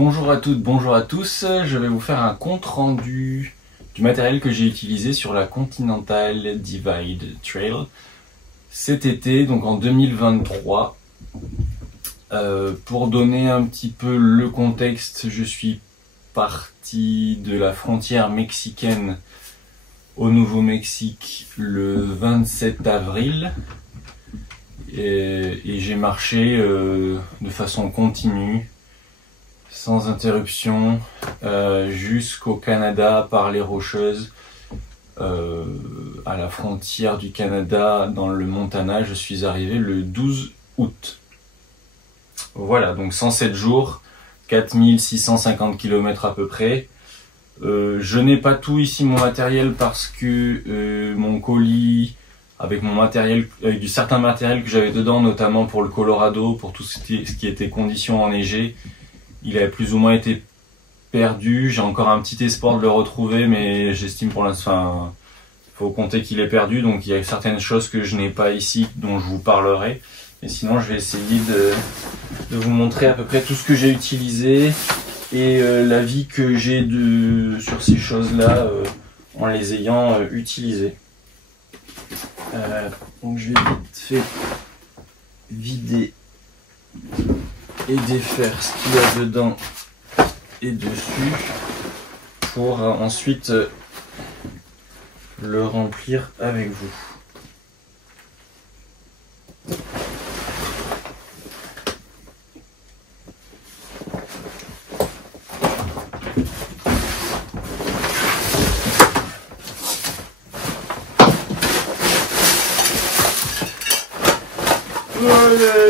Bonjour à toutes, bonjour à tous, je vais vous faire un compte rendu du matériel que j'ai utilisé sur la Continental Divide Trail cet été, donc en 2023. Pour donner un petit peu le contexte, je suis parti de la frontière mexicaine au Nouveau-Mexique le 27 avril et j'ai marché de façon continue, sans interruption, jusqu'au Canada par les Rocheuses, à la frontière du Canada dans le Montana. Je suis arrivé le 12 août. Voilà, donc 107 jours, 4650 km à peu près. Je n'ai pas tout ici mon matériel parce que mon colis avec mon matériel, avec du certain matériel que j'avais dedans, notamment pour le Colorado, pour tout ce qui était conditions enneigées, il avait plus ou moins été perdu. J'ai encore un petit espoir de le retrouver, mais j'estime pour l'instant, faut compter qu'il est perdu. Donc il y a certaines choses que je n'ai pas ici, dont je vous parlerai. Et sinon, je vais essayer de vous montrer à peu près tout ce que j'ai utilisé et l'avis que j'ai sur ces choses-là en les ayant utilisées. Donc je vais vite fait vider et défaire ce qu'il y a dedans et dessus pour ensuite le remplir avec vous. Allez.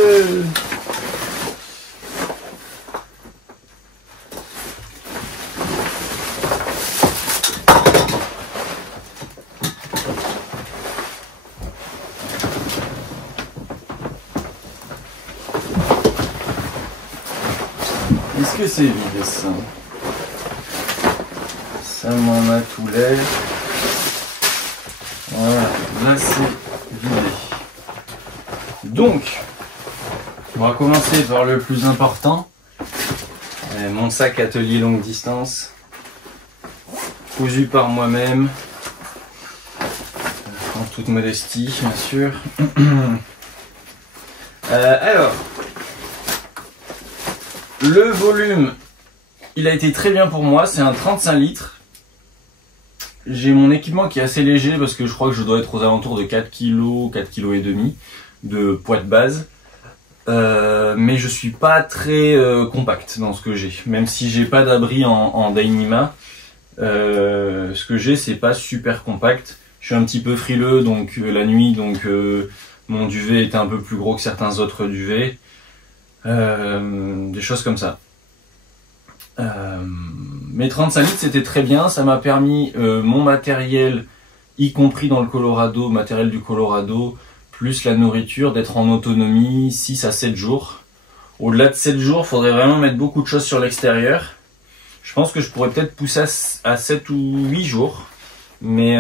Est-ce que c'est vide ça? Ça m'en a tout l'air. Voilà, là c'est vidé. Donc, on va commencer par le plus important. Mon sac atelier longue distance, cousu par moi-même, en toute modestie bien sûr. Alors, le volume, il a été très bien pour moi, c'est un 35 litres. J'ai mon équipement qui est assez léger parce que je crois que je dois être aux alentours de 4 kg, 4 kg et demi de poids de base. Mais je suis pas très compact dans ce que j'ai. Même si j'ai pas d'abri en Dyneema, ce que j'ai c'est pas super compact. Je suis un petit peu frileux donc la nuit, donc mon duvet était un peu plus gros que certains autres duvets. Des choses comme ça. Mes 35 litres c'était très bien, ça m'a permis mon matériel, y compris dans le Colorado, matériel du Colorado, plus la nourriture, d'être en autonomie 6 à 7 jours. Au-delà de 7 jours, il faudrait vraiment mettre beaucoup de choses sur l'extérieur. Je pense que je pourrais peut-être pousser à 7 ou 8 jours. Mais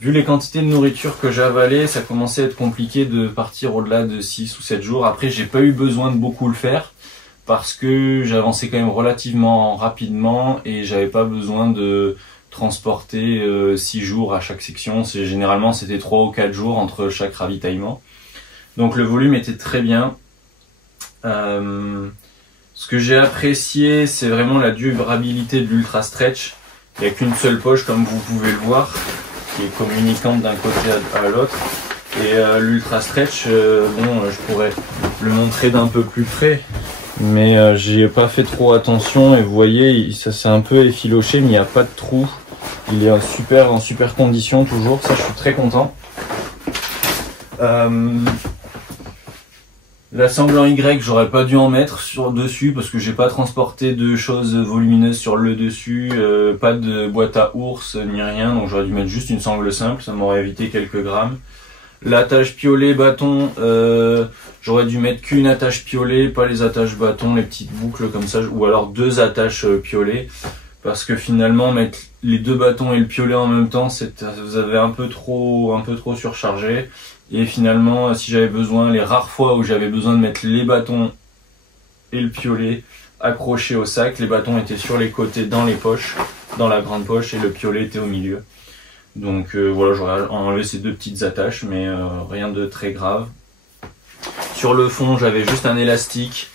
vu les quantités de nourriture que j'ai avalées, ça commençait à être compliqué de partir au-delà de 6 ou 7 jours. Après, j'ai pas eu besoin de beaucoup le faire parce que j'avançais quand même relativement rapidement et j'avais pas besoin de transporter 6 jours à chaque section. Généralement c'était 3 ou 4 jours entre chaque ravitaillement. Donc le volume était très bien. Ce que j'ai apprécié, c'est vraiment la durabilité de l'Ultra Stretch. Il n'y a qu'une seule poche comme vous pouvez le voir, qui est communicante d'un côté à l'autre. Et l'Ultra Stretch, bon, je pourrais le montrer d'un peu plus près, mais j'y ai pas fait trop attention et vous voyez, ça s'est un peu effiloché, mais il n'y a pas de trou. Il est en super condition toujours, ça je suis très content. L'assemblant Y, j'aurais pas dû en mettre dessus parce que j'ai pas transporté de choses volumineuses sur le dessus, pas de boîte à ours ni rien, donc j'aurais dû mettre juste une sangle simple, ça m'aurait évité quelques grammes. L'attache piolet bâton, j'aurais dû mettre qu'une attache piolet, pas les attaches bâton, les petites boucles comme ça, ou alors 2 attaches piolet. Parce que finalement mettre les 2 bâtons et le piolet en même temps, vous avez un peu trop surchargé. Et finalement, si j'avais besoin, les rares fois où j'avais besoin de mettre les bâtons et le piolet accrochés au sac. Les bâtons étaient sur les côtés dans les poches, dans la grande poche, et le piolet était au milieu. Donc voilà, j'aurais enlevé ces deux petites attaches, mais rien de très grave. Sur le fond, j'avais juste un élastique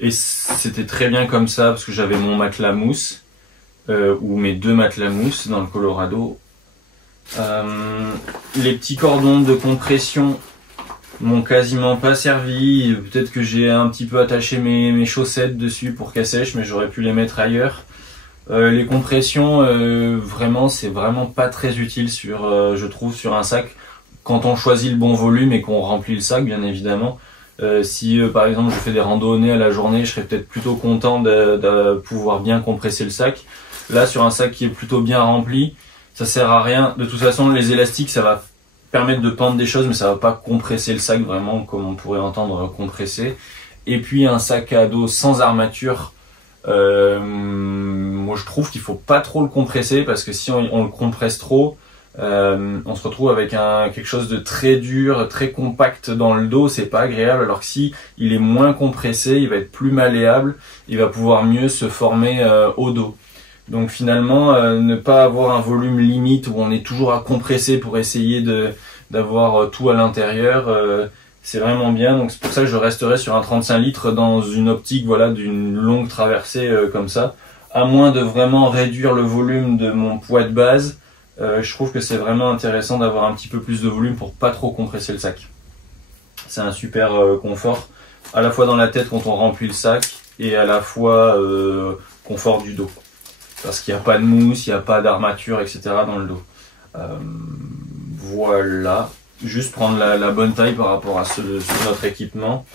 et c'était très bien comme ça parce que j'avais mon matelas mousse ou mes deux matelas mousse dans le Colorado. Les petits cordons de compression m'ont quasiment pas servi. Peut-être que j'ai un petit peu attaché mes chaussettes dessus pour qu'elles sèchent, mais j'aurais pu les mettre ailleurs. Les compressions, vraiment, c'est vraiment pas très utile sur, je trouve, sur un sac. Quand on choisit le bon volume et qu'on remplit le sac, bien évidemment. Si par exemple je fais des randonnées à la journée, je serais peut-être plutôt content de pouvoir bien compresser le sac. Là, sur un sac qui est plutôt bien rempli, ça sert à rien. De toute façon, les élastiques, ça va permettre de pendre des choses, mais ça va pas compresser le sac vraiment comme on pourrait entendre compresser. Et puis un sac à dos sans armature, moi je trouve qu'il faut pas trop le compresser parce que si on le compresse trop, on se retrouve avec quelque chose de très dur, très compact dans le dos, c'est pas agréable. Alors que si il est moins compressé, il va être plus malléable, il va pouvoir mieux se former au dos. Donc finalement, ne pas avoir un volume limite où on est toujours à compresser pour essayer d'avoir tout à l'intérieur, c'est vraiment bien. Donc c'est pour ça que je resterai sur un 35 litres dans une optique, voilà, d'une longue traversée comme ça, à moins de vraiment réduire le volume de mon poids de base. Je trouve que c'est vraiment intéressant d'avoir un petit peu plus de volume pour pas trop compresser le sac. C'est un super confort, à la fois dans la tête quand on remplit le sac et à la fois confort du dos. Parce qu'il n'y a pas de mousse, il n'y a pas d'armature, etc. dans le dos. Voilà, juste prendre la bonne taille par rapport à notre équipement.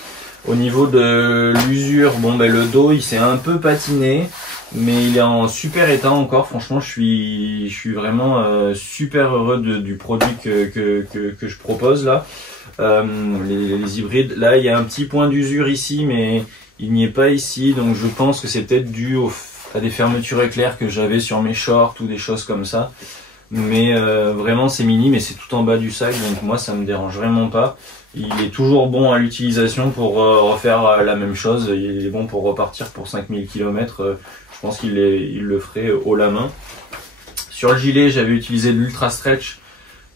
Au niveau de l'usure, bon ben le dos il s'est un peu patiné, mais il est en super état encore. Franchement, je suis vraiment super heureux du produit que je propose là. Les hybrides, là il y a un petit point d'usure ici, mais il n'y est pas ici, donc je pense que c'est peut-être dû à des fermetures éclairs que j'avais sur mes shorts ou des choses comme ça. Mais vraiment c'est minime et c'est tout en bas du sac, donc moi ça me dérange vraiment pas. Il est toujours bon à l'utilisation pour refaire la même chose. Il est bon pour repartir pour 5000 km. Je pense qu'il le ferait haut la main. Sur le gilet, j'avais utilisé de l'Ultra Stretch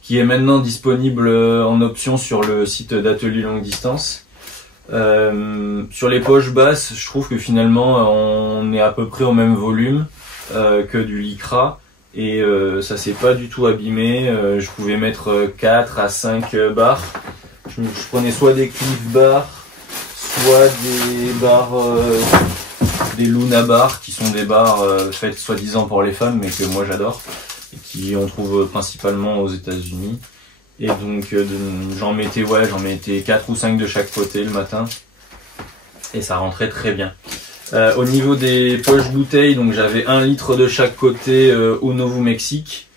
qui est maintenant disponible en option sur le site d'Atelier Longue Distance. Sur les poches basses, je trouve que finalement on est à peu près au même volume que du Lycra. Et ça s'est pas du tout abîmé. Je pouvais mettre 4 à 5 barres. Je prenais soit des Clif Bars, soit des barres, des Luna Bars, qui sont des barres faites soi-disant pour les femmes, mais que moi j'adore, et qui on trouve principalement aux États-Unis. Et donc j'en mettais 4 ou 5 de chaque côté le matin, et ça rentrait très bien. Au niveau des poches bouteilles, donc j'avais 1 litre de chaque côté au Nouveau-Mexique,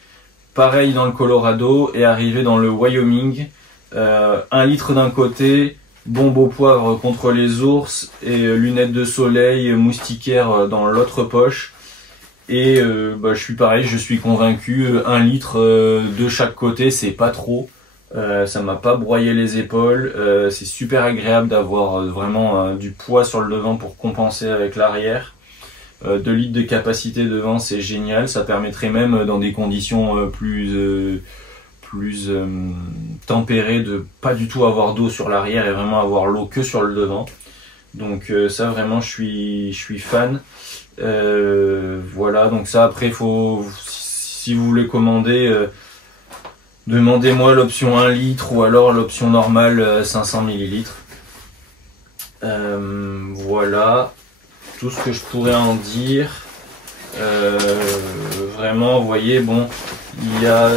pareil dans le Colorado, et arrivé dans le Wyoming, 1 litre d'un côté, bombe au poivre contre les ours, et lunettes de soleil, moustiquaires dans l'autre poche. Et je suis pareil, je suis convaincu, 1 litre de chaque côté, c'est pas trop. Ça m'a pas broyé les épaules, c'est super agréable d'avoir vraiment du poids sur le devant pour compenser avec l'arrière. 2 litres de capacité devant, c'est génial, ça permettrait même dans des conditions plus tempérées de pas du tout avoir d'eau sur l'arrière et vraiment avoir l'eau que sur le devant. Donc ça vraiment je suis fan. Voilà, donc ça après si vous voulez commander, demandez-moi l'option 1 litre ou alors l'option normale 500 ml. Voilà tout ce que je pourrais en dire. Vraiment, vous voyez, bon, il y a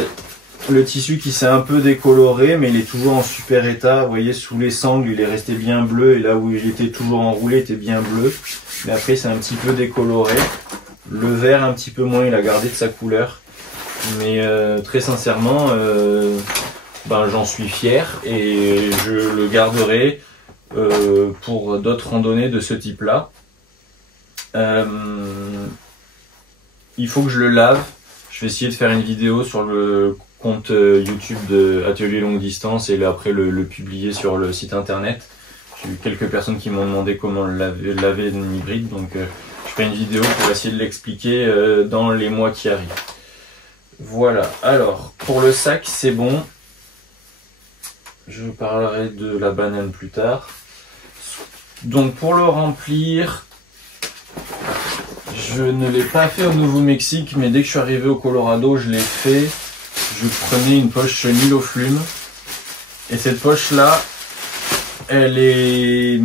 le tissu qui s'est un peu décoloré, mais il est toujours en super état. Vous voyez, sous les sangles, il est resté bien bleu, et là où il était toujours enroulé, il était bien bleu. Mais après, c'est un petit peu décoloré. Le vert, un petit peu moins, il a gardé de sa couleur. Mais très sincèrement, j'en suis fier et je le garderai pour d'autres randonnées de ce type-là. Il faut que je le lave. Je vais essayer de faire une vidéo sur le compte YouTube de Atelier Longue Distance et après le publier sur le site internet. J'ai eu quelques personnes qui m'ont demandé comment laver une hybride, donc je ferai une vidéo pour essayer de l'expliquer dans les mois qui arrivent. Voilà, alors pour le sac c'est bon. Je parlerai de la banane plus tard. Donc pour le remplir, je ne l'ai pas fait au Nouveau-Mexique, mais dès que je suis arrivé au Colorado, je l'ai fait. Je prenais une poche Nyloflume. Et cette poche-là, elle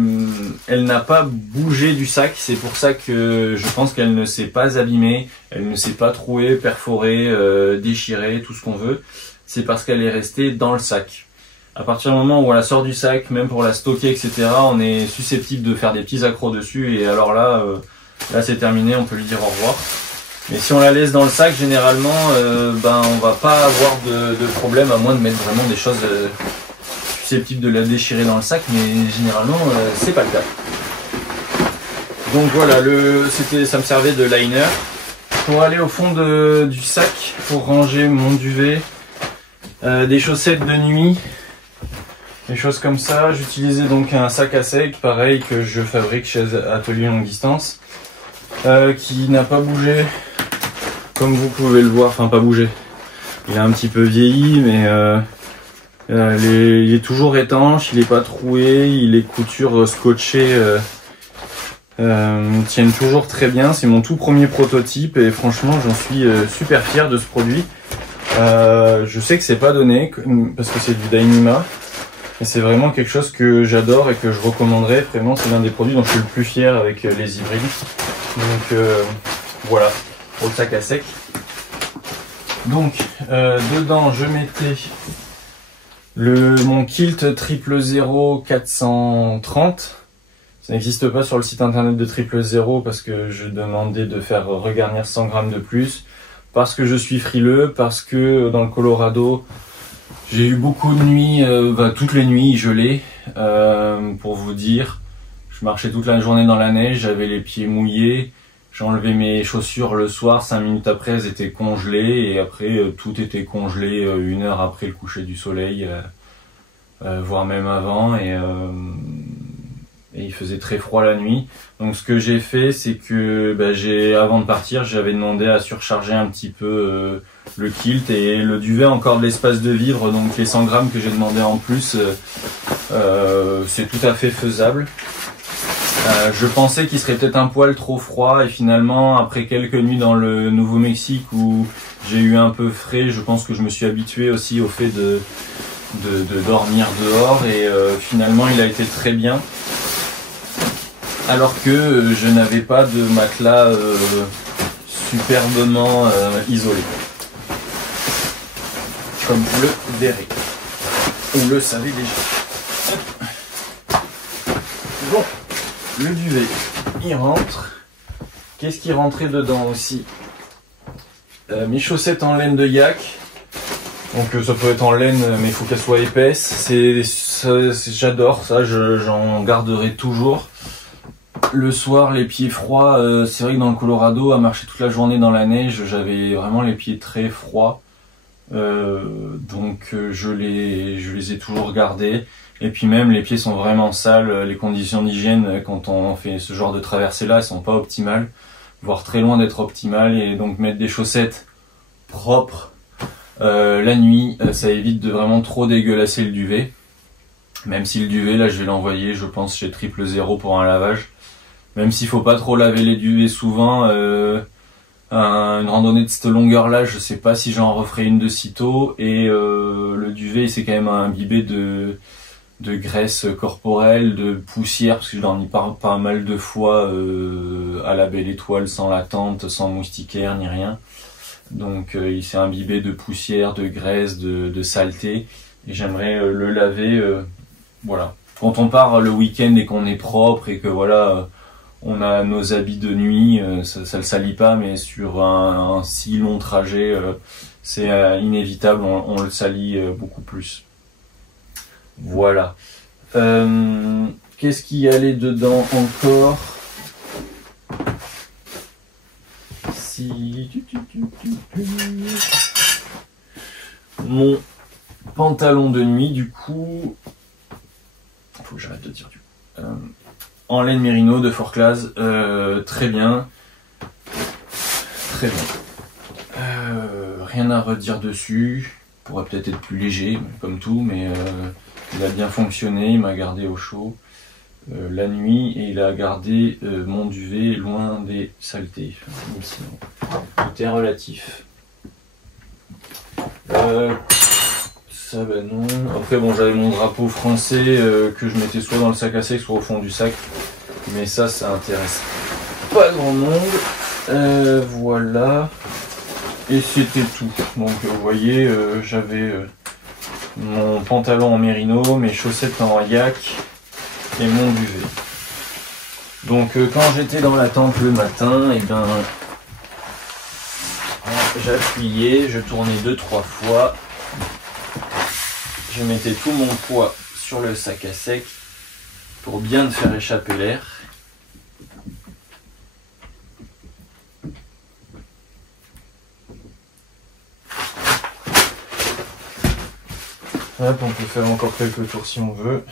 n'a pas bougé du sac. C'est pour ça que je pense qu'elle ne s'est pas abîmée. Elle ne s'est pas trouée, perforée, déchirée, tout ce qu'on veut. C'est parce qu'elle est restée dans le sac. À partir du moment où on la sort du sac, même pour la stocker, etc., on est susceptible de faire des petits accros dessus. Et alors là, là c'est terminé, on peut lui dire au revoir. Mais si on la laisse dans le sac, généralement, on va pas avoir de problème, à moins de mettre vraiment des choses susceptibles de la déchirer dans le sac. Mais généralement, c'est pas le cas. Donc voilà, ça me servait de liner. Pour aller au fond du sac, pour ranger mon duvet, des chaussettes de nuit. Des choses comme ça, j'utilisais donc un sac à sec, pareil que je fabrique chez Atelier Longue Distance, qui n'a pas bougé, comme vous pouvez le voir, enfin pas bougé. Il a un petit peu vieilli, mais il est toujours étanche, il n'est pas troué, les coutures scotchées tiennent toujours très bien. C'est mon tout premier prototype et franchement j'en suis super fier de ce produit. Je sais que c'est pas donné parce que c'est du Dyneema. Et c'est vraiment quelque chose que j'adore et que je recommanderais. Vraiment, c'est l'un des produits dont je suis le plus fier avec les hybrides. Donc voilà, pour le sac à sec. Donc dedans, je mettais mon kilt 000 430. Ça n'existe pas sur le site internet de 000 parce que je demandais de faire regarnir 100 grammes de plus. Parce que je suis frileux, parce que dans le Colorado, j'ai eu beaucoup de nuits, toutes les nuits gelées, pour vous dire. Je marchais toute la journée dans la neige, j'avais les pieds mouillés, j'enlevais mes chaussures le soir, 5 minutes après elles étaient congelées, et après tout était congelé 1 heure après le coucher du soleil, voire même avant, et il faisait très froid la nuit. Donc ce que j'ai fait, c'est que avant de partir, j'avais demandé à surcharger un petit peu le kilt, et le duvet a encore de l'espace de vivre, donc les 100 grammes que j'ai demandé en plus, c'est tout à fait faisable. Je pensais qu'il serait peut-être un poil trop froid, et finalement après quelques nuits dans le Nouveau-Mexique où j'ai eu un peu frais, je pense que je me suis habitué aussi au fait de dormir dehors, et finalement il a été très bien. Alors que je n'avais pas de matelas superbement isolé. Comme vous le verrez. On le savait déjà. Bon, le duvet, il rentre. Qu'est-ce qui rentrait dedans aussi? Mes chaussettes en laine de yak. Donc ça peut être en laine, mais il faut qu'elle soit épaisse. J'adore ça, j'en garderai toujours. Le soir, les pieds froids, c'est vrai que dans le Colorado, à marcher toute la journée dans la neige, j'avais vraiment les pieds très froids. Donc je les ai toujours gardés. Et puis même, les pieds sont vraiment sales. Les conditions d'hygiène, quand on fait ce genre de traversée-là, elles sont pas optimales, voire très loin d'être optimales. Et donc mettre des chaussettes propres la nuit, ça évite de vraiment trop dégueulasser le duvet. Même si le duvet, là, je vais l'envoyer, je pense, chez 000 pour un lavage. Même s'il faut pas trop laver les duvets souvent, une randonnée de cette longueur-là, je sais pas si j'en referai une de sitôt. Et le duvet, c'est quand même imbibé de graisse corporelle, de poussière, parce que je dormis pas mal de fois à la belle étoile, sans la tente, sans moustiquaire ni rien. Donc il s'est imbibé de poussière, de graisse, de saleté. Et j'aimerais le laver, voilà. Quand on part le week-end et qu'on est propre et que voilà, on a nos habits de nuit, ça le salit pas, mais sur un si long trajet, c'est inévitable, on le salit beaucoup plus. Voilà. Qu'est-ce qu'il y allait dedans encore? Mon pantalon de nuit, du coup, faut que j'arrête de dire du coup. en laine mérino de Forclaz, très bien. Très bien. Rien à redire dessus. Pourrait peut-être être plus léger, comme tout, mais il a bien fonctionné, il m'a gardé au chaud la nuit et il a gardé mon duvet loin des saletés. Sinon, tout est relatif. Ça ben non. Après bon, j'avais mon drapeau français que je mettais soit dans le sac à sec, soit au fond du sac. Mais ça intéresse pas grand monde. Voilà. Et c'était tout. Donc vous voyez, j'avais mon pantalon en mérino, mes chaussettes en yak et mon duvet. Donc quand j'étais dans la tente le matin, et ben j'appuyais, je tournais 2-3 fois, je mettais tout mon poids sur le sac à sec pour bien faire échapper l'air. Hop, on peut faire encore quelques tours si on veut.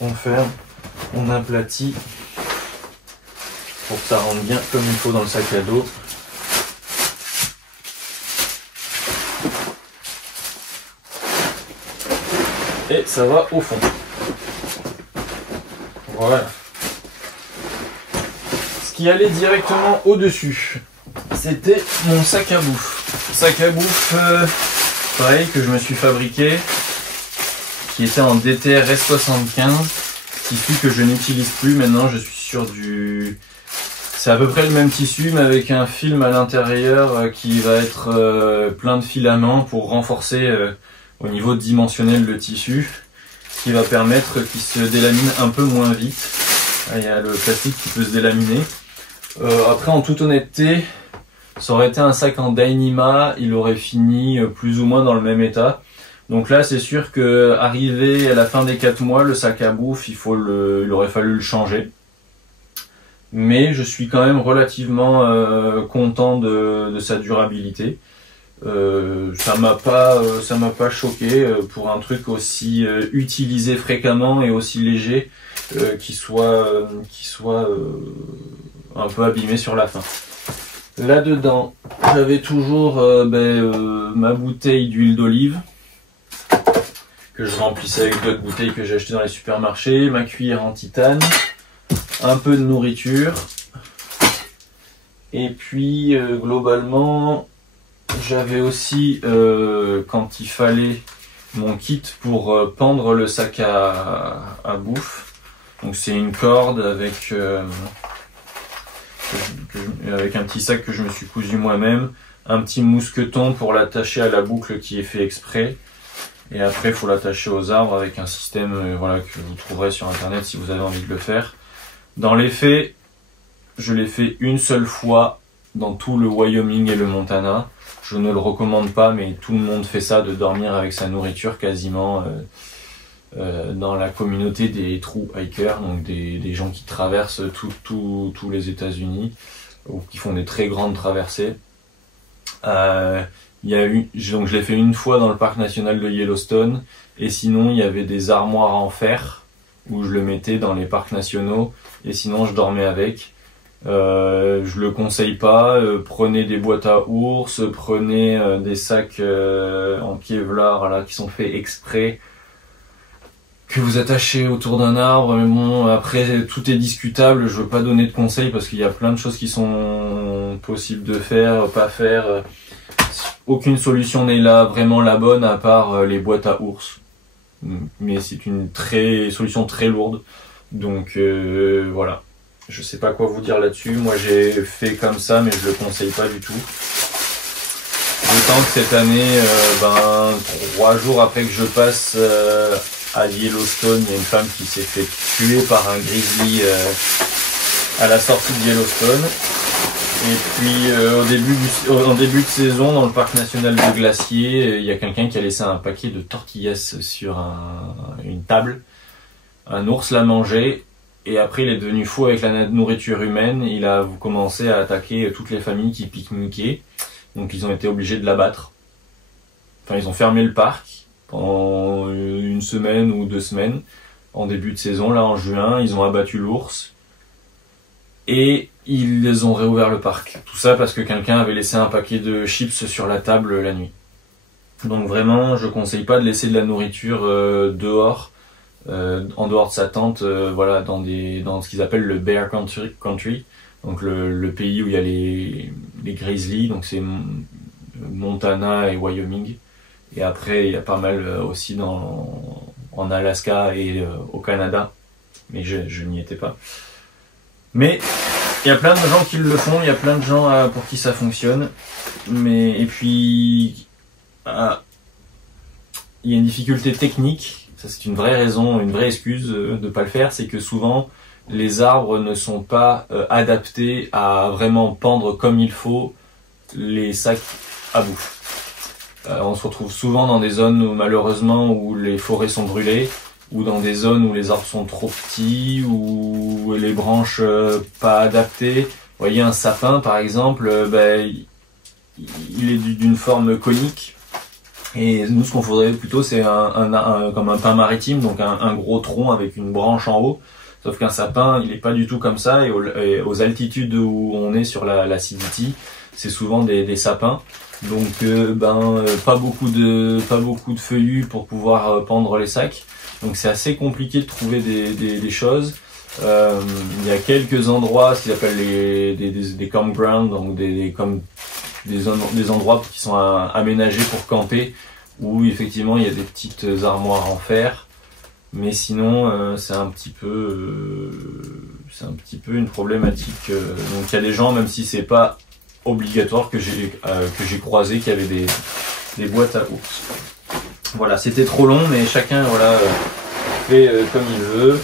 On ferme, on aplatit pour que ça rentre bien comme il faut dans le sac à dos. Et ça va au fond. Voilà. Ce qui allait directement au-dessus, c'était mon sac à bouffe. Sac à bouffe, pareil, que je me suis fabriqué, qui était en DTR S75, tissu que je n'utilise plus. Maintenant, je suis sur du... C'est à peu près le même tissu, mais avec un film à l'intérieur qui va être plein de filaments pour renforcer au niveau dimensionnel le tissu, qui va permettre qu'il se délamine un peu moins vite. Là, il y a le plastique qui peut se délaminer. Après, en toute honnêteté, ça aurait été un sac en Dyneema, il aurait fini plus ou moins dans le même état. Donc là, c'est sûr que arrivé à la fin des 4 mois, le sac à bouffe, il aurait fallu le changer. Mais je suis quand même relativement content de sa durabilité. Ça m'a pas choqué pour un truc aussi utilisé fréquemment et aussi léger qui soit un peu abîmé sur la fin. Là-dedans, j'avais toujours ma bouteille d'huile d'olive que je remplissais avec d'autres bouteilles que j'ai achetées dans les supermarchés, ma cuillère en titane, un peu de nourriture, et puis globalement, j'avais aussi, quand il fallait, mon kit pour pendre le sac à bouffe. Donc c'est une corde avec un petit sac que je me suis cousu moi-même, un petit mousqueton pour l'attacher à la boucle qui est fait exprès, et après il faut l'attacher aux arbres avec un système voilà, que vous trouverez sur internet si vous avez envie de le faire. Dans les faits, je l'ai fait une seule fois dans tout le Wyoming et le Montana. Je ne le recommande pas, mais tout le monde fait ça, de dormir avec sa nourriture quasiment dans la communauté des true hikers, donc des gens qui traversent tous les États-Unis ou qui font des très grandes traversées. Donc je l'ai fait une fois dans le parc national de Yellowstone, et sinon il y avait des armoires en fer où je le mettais dans les parcs nationaux, et sinon je dormais avec. Je le conseille pas, prenez des boîtes à ours, prenez des sacs en Kevlar là, qui sont faits exprès, que vous attachez autour d'un arbre. Mais bon, après tout est discutable, je veux pas donner de conseils parce qu'il y a plein de choses qui sont possibles de faire, pas faire. Aucune solution n'est là vraiment la bonne à part les boîtes à ours, mais c'est une solution très lourde, donc voilà. Je sais pas quoi vous dire là-dessus. Moi j'ai fait comme ça, mais je le conseille pas du tout. D'autant que cette année, 3 jours après que je passe à Yellowstone, il y a une femme qui s'est fait tuer par un grizzly à la sortie de Yellowstone. Et puis en début de saison, dans le parc national de Glacier, il y a quelqu'un qui a laissé un paquet de tortillas sur une table. Un ours l'a mangé. Et après, il est devenu fou avec la nourriture humaine. Il a commencé à attaquer toutes les familles qui pique-niquaient. Donc, ils ont été obligés de l'abattre. Enfin, ils ont fermé le parc pendant 1 semaine ou 2 semaines. en début de saison, là en juin, ils ont abattu l'ours et ils ont réouvert le parc. Tout ça parce que quelqu'un avait laissé un paquet de chips sur la table la nuit. Donc vraiment, je conseille pas de laisser de la nourriture dehors, en dehors de sa tente, voilà, dans ce qu'ils appellent le Bear Country, donc le pays où il y a les grizzlies, donc c'est Montana et Wyoming. Et après, il y a pas mal aussi en Alaska et au Canada, mais je n'y étais pas. Mais il y a plein de gens qui le font, il y a plein de gens pour qui ça fonctionne. Et puis, il y a une difficulté technique, ça c'est une vraie raison, une vraie excuse de ne pas le faire, c'est que souvent les arbres ne sont pas adaptés à vraiment pendre comme il faut les sacs à bouffe. On se retrouve souvent dans des zones où, malheureusement, où les forêts sont brûlées, ou dans des zones où les arbres sont trop petits, ou les branches pas adaptées. Vous voyez, un sapin par exemple, il est d'une forme conique, et nous ce qu'on faudrait plutôt c'est comme un pin maritime, donc un gros tronc avec une branche en haut. Sauf qu'un sapin, il est pas du tout comme ça, et aux altitudes où on est sur la CDT, c'est souvent des sapins. Donc pas beaucoup de feuillus pour pouvoir pendre les sacs. Donc c'est assez compliqué de trouver des choses. Il y a quelques endroits, ce qu'ils appellent des campgrounds, donc des endroits qui sont aménagés pour camper, où effectivement il y a des petites armoires en fer. Mais sinon, c'est un petit peu une problématique. Donc il y a des gens, même si c'est pas obligatoire, que j'ai croisé, qui avaient des boîtes à ours. Voilà, c'était trop long, mais chacun fait comme il veut.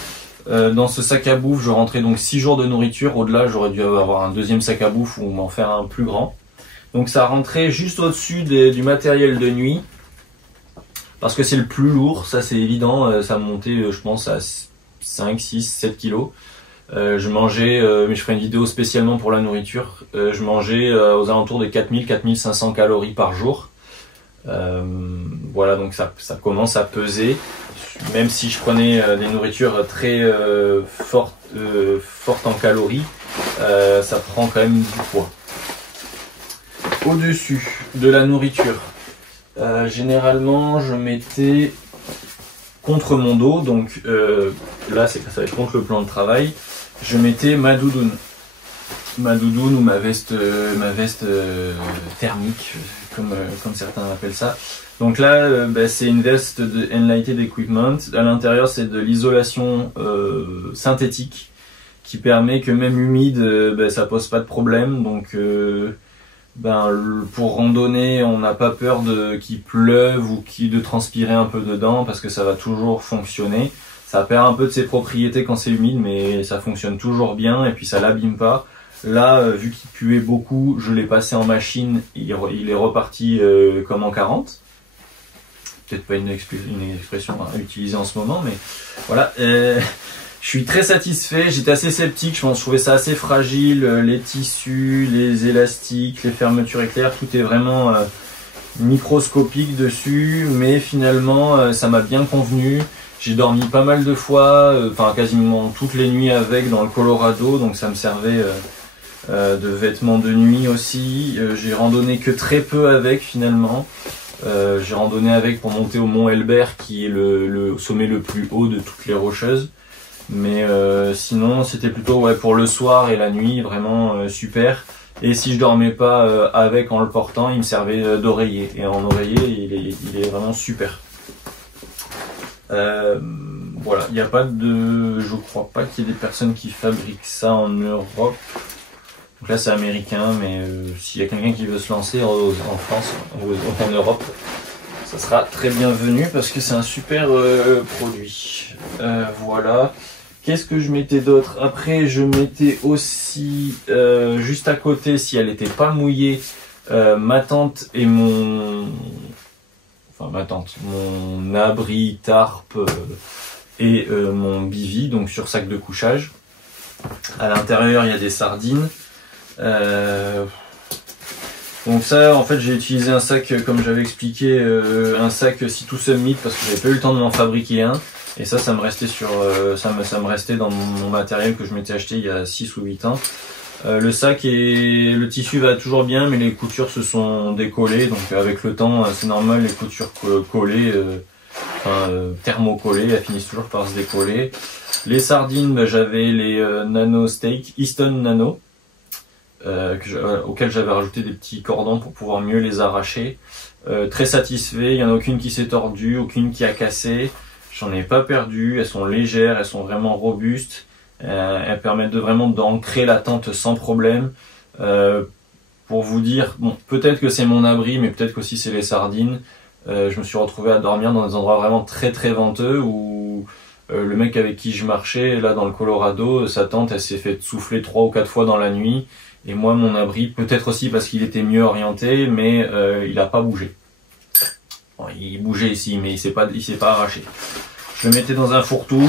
Dans ce sac à bouffe, je rentrais donc 6 jours de nourriture. Au-delà, j'aurais dû avoir un deuxième sac à bouffe ou m'en faire un plus grand. Donc ça rentrait juste au-dessus du matériel de nuit, parce que c'est le plus lourd, ça c'est évident. Ça montait, je pense, à 5, 6, 7 kilos. Je mangeais, mais je ferai une vidéo spécialement pour la nourriture, je mangeais aux alentours de 4000-4500 calories par jour. Voilà, donc ça commence à peser, même si je prenais des nourritures très fortes en calories, ça prend quand même du poids. Au-dessus de la nourriture, généralement je mettais contre mon dos, donc là ça va être contre le plan de travail, je mettais ma doudoune ou ma veste thermique, comme certains appellent ça. Donc là, c'est une veste de Enlighted Equipment. À l'intérieur, c'est de l'isolation synthétique qui permet que même humide, ça pose pas de problème. Donc pour randonner, on n'a pas peur qu'il pleuve ou de transpirer un peu dedans, parce que ça va toujours fonctionner. Ça perd un peu de ses propriétés quand c'est humide, mais ça fonctionne toujours bien, et puis ça l'abîme pas. Là, vu qu'il puait beaucoup, je l'ai passé en machine, il est reparti comme en 40. Peut-être pas une expression à utiliser en ce moment, mais voilà. Je suis très satisfait, j'étais assez sceptique, je trouvais ça assez fragile, les tissus, les élastiques, les fermetures éclairs, tout est vraiment microscopique dessus, mais finalement ça m'a bien convenu. J'ai dormi pas mal de fois, quasiment toutes les nuits avec, dans le Colorado, donc ça me servait de vêtements de nuit aussi. J'ai randonné que très peu avec finalement. J'ai randonné avec pour monter au mont Elbert, qui est le sommet le plus haut de toutes les Rocheuses. Mais sinon c'était plutôt pour le soir et la nuit, vraiment super. Et si je dormais pas avec en le portant, il me servait d'oreiller. Et en oreiller, il est vraiment super. Voilà, il n'y a pas je crois pas qu'il y ait des personnes qui fabriquent ça en Europe. Donc là c'est américain, mais s'il y a quelqu'un qui veut se lancer en France ou en Europe, ça sera très bienvenu, parce que c'est un super produit. Voilà. Qu'est-ce que je mettais d'autre? Après, je mettais aussi juste à côté, si elle n'était pas mouillée, ma tente et mon abri, tarp et mon bivy, donc sur sac de couchage. À l'intérieur, il y a des sardines. Donc ça, en fait, j'ai utilisé un sac, comme j'avais expliqué, un sac Sea2Summit, parce que j'avais pas eu le temps de m'en fabriquer un. Et ça me restait ça me restait dans mon matériel que je m'étais acheté il y a 6 ou 8 ans. Le sac le tissu va toujours bien, mais les coutures se sont décollées, donc avec le temps, c'est normal, les coutures collées, thermocollées, elles finissent toujours par se décoller. Les sardines, bah, j'avais les Nano Steak, Easton Nano, auxquels j'avais rajouté des petits cordons pour pouvoir mieux les arracher. Très satisfait, il n'y en a aucune qui s'est tordue, aucune qui a cassé, j'en ai pas perdu, elles sont légères, elles sont vraiment robustes. Elles permettent vraiment d'ancrer la tente sans problème. Pour vous dire, bon, peut-être que c'est mon abri, mais peut-être qu'aussi c'est les sardines. Je me suis retrouvé à dormir dans des endroits vraiment très très venteux où le mec avec qui je marchais, là dans le Colorado, sa tente elle s'est fait souffler 3 ou 4 fois dans la nuit. Et moi mon abri, peut-être aussi parce qu'il était mieux orienté, mais il a pas bougé. Bon, il bougeait ici, mais il s'est pas arraché. Je le mettais dans un fourre-tout.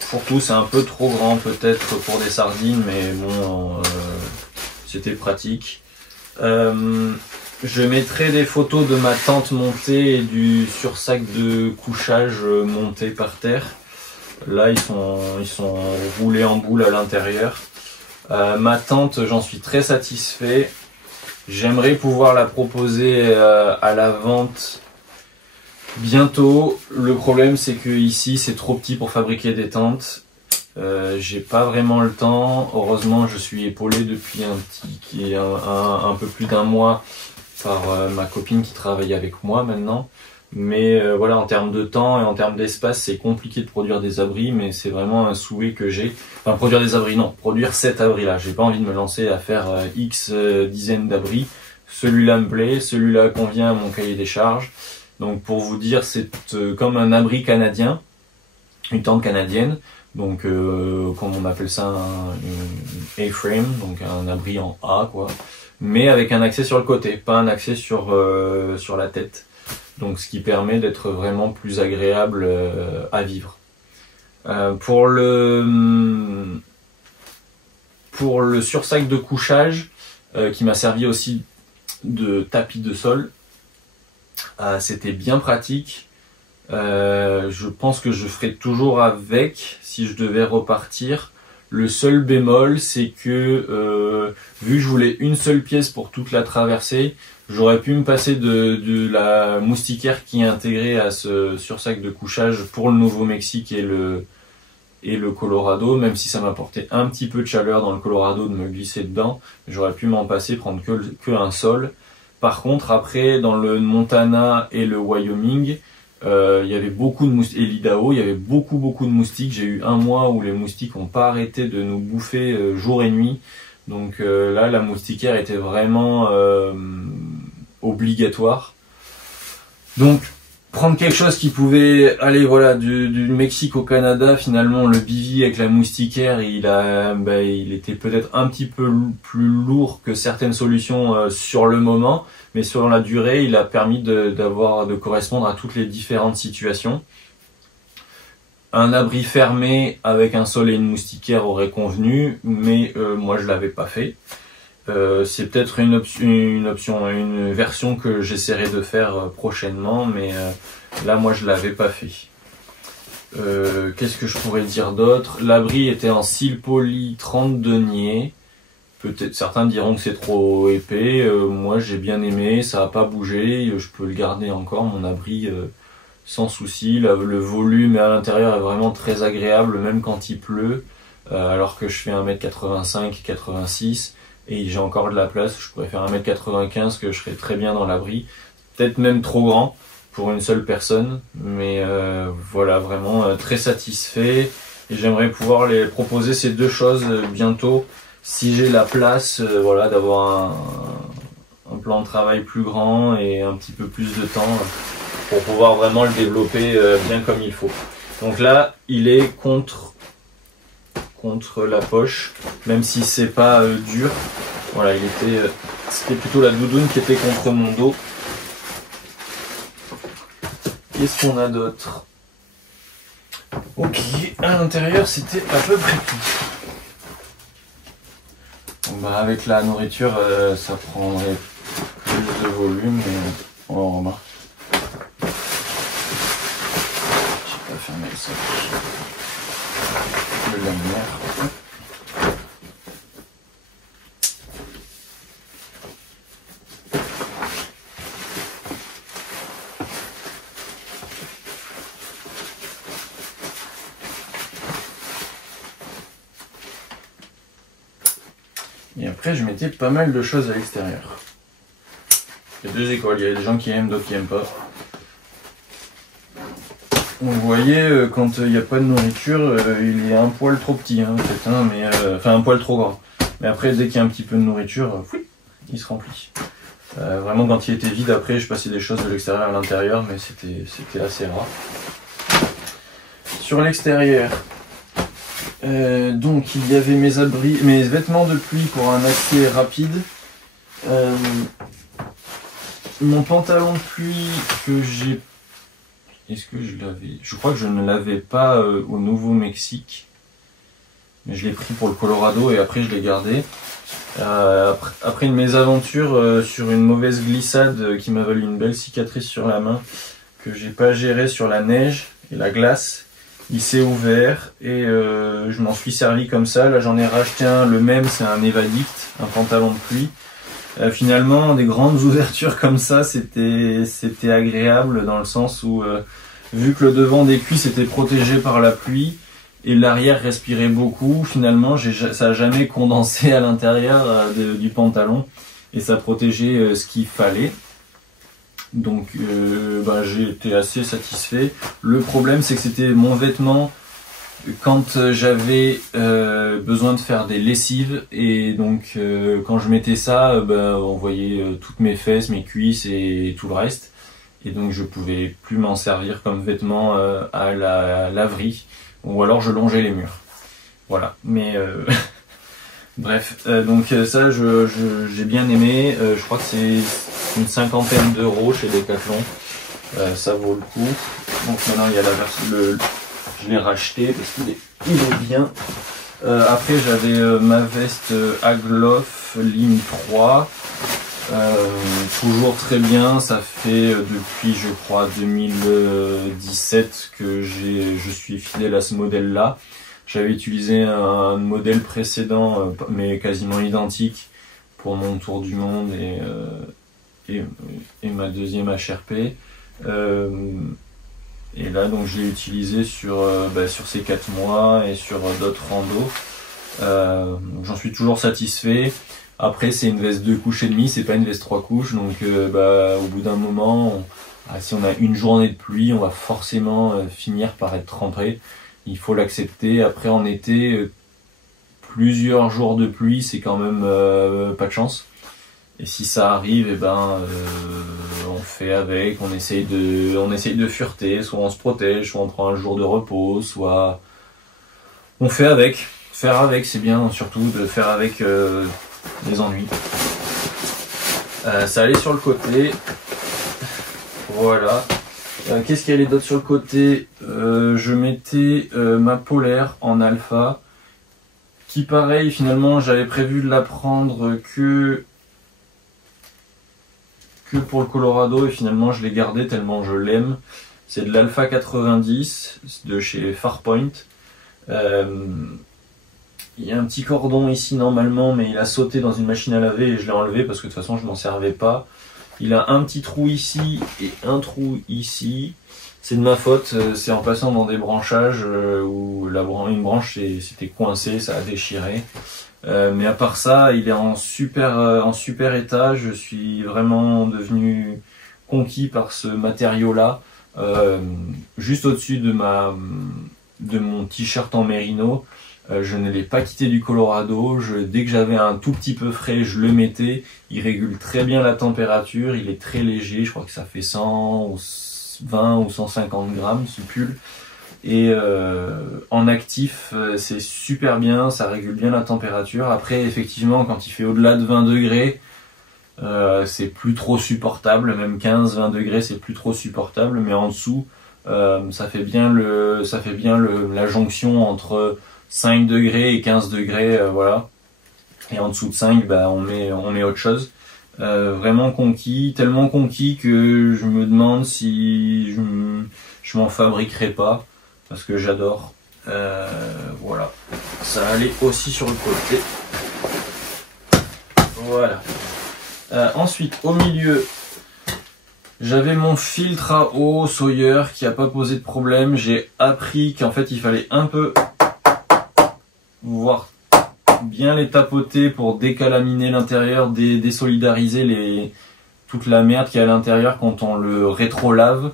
Fourre-tout, c'est un peu trop grand peut-être pour des sardines, mais bon, c'était pratique. Je mettrai des photos de ma tente montée et du sursac de couchage monté par terre. Là, ils sont roulés en boule à l'intérieur. Ma tente, j'en suis très satisfait. J'aimerais pouvoir la proposer à la vente bientôt. Le problème, c'est que ici, c'est trop petit pour fabriquer des tentes. J'ai pas vraiment le temps. Heureusement, je suis épaulé depuis un peu plus d'un mois par ma copine qui travaille avec moi maintenant. Mais voilà, en termes de temps et en termes d'espace, c'est compliqué de produire des abris, mais c'est vraiment un souhait que j'ai. Enfin, produire des abris, non, produire cet abri-là. J'ai pas envie de me lancer à faire X dizaines d'abris. Celui-là me plaît, celui-là convient à mon cahier des charges. Donc pour vous dire, c'est comme un abri canadien, une tente canadienne. Donc comme on appelle ça une A-frame, donc un abri en A quoi, mais avec un accès sur le côté, pas un accès sur la tête. Donc ce qui permet d'être vraiment plus agréable à vivre. Pour le sursac de couchage qui m'a servi aussi de tapis de sol, c'était bien pratique. Je pense que je ferai toujours avec si je devais repartir. Le seul bémol, c'est que vu que je voulais une seule pièce pour toute la traversée, j'aurais pu me passer de la moustiquaire qui est intégrée à ce sursac de couchage pour le Nouveau-Mexique et le Colorado, même si ça m'apportait un petit peu de chaleur dans le Colorado de me glisser dedans, j'aurais pu m'en passer, prendre que un sol. Par contre, après, dans le Montana et le Wyoming, il y avait beaucoup de moustiques, et l'Idaho, il y avait beaucoup de moustiques. J'ai eu un mois où les moustiques n'ont pas arrêté de nous bouffer jour et nuit. Donc là, la moustiquaire était vraiment obligatoire. Donc, prendre quelque chose qui pouvait aller voilà du Mexique au Canada, finalement le bivy avec la moustiquaire, il était peut-être un petit peu plus lourd que certaines solutions sur le moment, mais sur la durée, il a permis de correspondre à toutes les différentes situations. Un abri fermé avec un sol et une moustiquaire aurait convenu, mais moi je l'avais pas fait. C'est peut-être une version que j'essaierai de faire prochainement, mais là moi je l'avais pas fait. Qu'est-ce que je pourrais dire d'autre? L'abri était en cils poli 30 deniers. Peut-être certains diront que c'est trop épais. Moi j'ai bien aimé, ça a pas bougé. Je peux le garder encore mon abri sans souci. Le volume à l'intérieur est vraiment très agréable, même quand il pleut. Alors que je fais 1m85, 86. Et j'ai encore de la place, je pourrais faire 1m95 que je serais très bien dans l'abri. Peut-être même trop grand pour une seule personne. Mais voilà, vraiment très satisfait. Et j'aimerais pouvoir les proposer ces deux choses bientôt. Si j'ai la place, voilà, d'avoir un plan de travail plus grand et un petit peu plus de temps pour pouvoir vraiment le développer bien comme il faut. Donc là, il est contre la poche, même si c'est pas dur. Voilà, c'était plutôt la doudoune qui était contre mon dos. Qu'est-ce qu'on a d'autre? Ok, à l'intérieur c'était à peu près tout. Bon, bah, avec la nourriture, ça prendrait plus de volume, mais on remarque. J'ai pas fermé le sac. la lumière. Et après, je mettais pas mal de choses à l'extérieur. Il y a deux écoles, il y a des gens qui aiment, d'autres qui aiment pas. Vous voyez, quand il n'y a pas de nourriture, il est un poil trop petit, hein, peut-être, hein, mais enfin un poil trop grand. Mais après, dès qu'il y a un petit peu de nourriture, il se remplit. Vraiment, quand il était vide, après, je passais des choses de l'extérieur à l'intérieur, mais c'était assez rare. Sur l'extérieur, donc il y avait mes vêtements de pluie pour un accès rapide. Mon pantalon de pluie que j'ai... Est-ce que je l'avais? Je crois que je ne l'avais pas au Nouveau-Mexique. Mais je l'ai pris pour le Colorado et après je l'ai gardé. Après une mésaventure sur une mauvaise glissade qui m'a valu une belle cicatrice sur la main que j'ai pas géré sur la neige et la glace. Il s'est ouvert et je m'en suis servi comme ça. Là j'en ai racheté un, le même, c'est un Evadict, un pantalon de pluie. Finalement, des grandes ouvertures comme ça, c'était agréable dans le sens où, vu que le devant des cuisses était protégé par la pluie et l'arrière respirait beaucoup, finalement, ça n'a jamais condensé à l'intérieur du pantalon et ça protégeait ce qu'il fallait. Donc, j'ai été assez satisfait. Le problème, c'est que c'était mon vêtement quand j'avais besoin de faire des lessives et donc quand je mettais ça, on voyait toutes mes fesses, mes cuisses et tout le reste et donc je pouvais plus m'en servir comme vêtement à la laverie ou alors je longeais les murs. Voilà, mais bref, donc ça j'ai bien aimé, je crois que c'est une 50aine d'euros chez Decathlon, ça vaut le coup. Donc maintenant il y a la version, je l'ai racheté parce qu'il est bien. Après j'avais ma veste Agloff ligne 3. Toujours très bien, ça fait depuis je crois 2017 que je suis fidèle à ce modèle là. J'avais utilisé un modèle précédent mais quasiment identique pour mon tour du monde et ma deuxième HRP. Et là, donc, je l'ai utilisé sur ces 4 mois et sur d'autres randos. J'en suis toujours satisfait. Après, c'est une veste 2 couches et demie, c'est pas une veste 3 couches. Donc, au bout d'un moment, si on a une journée de pluie, on va forcément finir par être trempé. Il faut l'accepter. Après, en été, plusieurs jours de pluie, c'est quand même pas de chance. Et si ça arrive, on fait avec, on essaye de fureter, soit on se protège, soit on prend un jour de repos, soit on fait avec. Faire avec, c'est bien, surtout de faire avec les ennuis. Ça allait sur le côté. Voilà. Qu'est-ce qu'il y avait d'autre sur le côté? Je mettais ma polaire en alpha, qui pareil, finalement, j'avais prévu de la prendre que pour le Colorado et finalement je l'ai gardé tellement je l'aime. C'est de l'Alpha 90 de chez Farpoint. Il y a un petit cordon ici normalement, mais il a sauté dans une machine à laver et je l'ai enlevé parce que de toute façon je m'en servais pas. Il a un petit trou ici et un trou ici. C'est de ma faute, c'est en passant dans des branchages où une branche s'était coincée, ça a déchiré. Mais à part ça, il est en super état. Je suis vraiment devenu conquis par ce matériau-là. Juste au-dessus de mon t-shirt en mérino, je ne l'ai pas quitté du Colorado. Dès que j'avais un tout petit peu frais, je le mettais. Il régule très bien la température. Il est très léger. Je crois que ça fait 120 ou 150 grammes ce pull. Et en actif, c'est super bien, ça régule bien la température. Après, effectivement, quand il fait au-delà de 20 degrés, c'est plus trop supportable. Même 15-20 degrés, c'est plus trop supportable. Mais en dessous, ça fait bien la jonction entre 5 degrés et 15 degrés, voilà. Et en dessous de 5, on met autre chose. Vraiment conquis, tellement conquis que je me demande si je m'en fabriquerai pas. Parce que j'adore. Voilà, ça allait aussi sur le côté. Voilà. Ensuite, au milieu, j'avais mon filtre à eau Sawyer qui n'a pas posé de problème. J'ai appris qu'en fait, il fallait un peu voir bien les tapoter pour décalaminer l'intérieur, désolidariser toute la merde qui est à l'intérieur quand on le rétro-lave.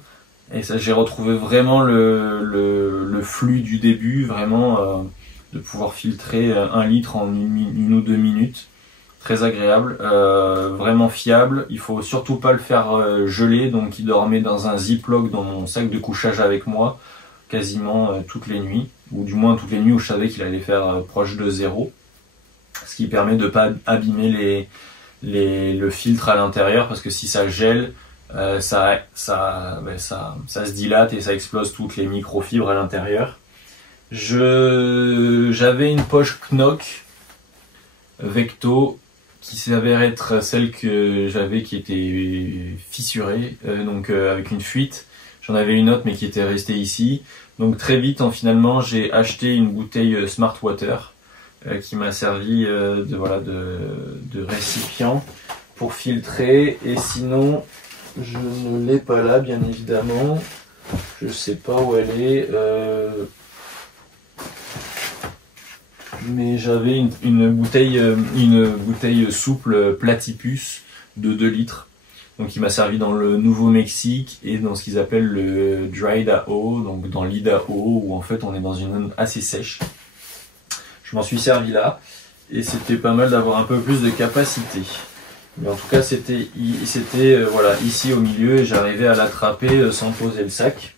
Et ça, j'ai retrouvé vraiment le flux du début, vraiment de pouvoir filtrer 1 litre en 1 ou 2 minutes. Très agréable, vraiment fiable. Il faut surtout pas le faire geler, donc il dormait dans un ziploc dans mon sac de couchage avec moi, quasiment toutes les nuits, ou du moins toutes les nuits où je savais qu'il allait faire proche de 0, ce qui permet de pas abîmer le filtre à l'intérieur, parce que si ça gèle, ça se dilate et ça explose toutes les microfibres à l'intérieur. J'avais une poche Knock Vecto qui s'avère être celle que j'avais qui était fissurée, donc avec une fuite. J'en avais une autre mais qui était restée ici. Donc très vite, finalement, j'ai acheté une bouteille Smart Water qui m'a servi de récipient pour filtrer. Et sinon, je ne l'ai pas là, bien évidemment. Je sais pas où elle est. Mais j'avais une bouteille souple Platypus de 2 litres. Donc il m'a servi dans le Nouveau-Mexique et dans ce qu'ils appellent le Dry Idaho, donc dans l'Idaho où en fait on est dans une zone assez sèche. Je m'en suis servi là et c'était pas mal d'avoir un peu plus de capacité. Mais en tout cas c'était voilà, ici au milieu et j'arrivais à l'attraper sans poser le sac.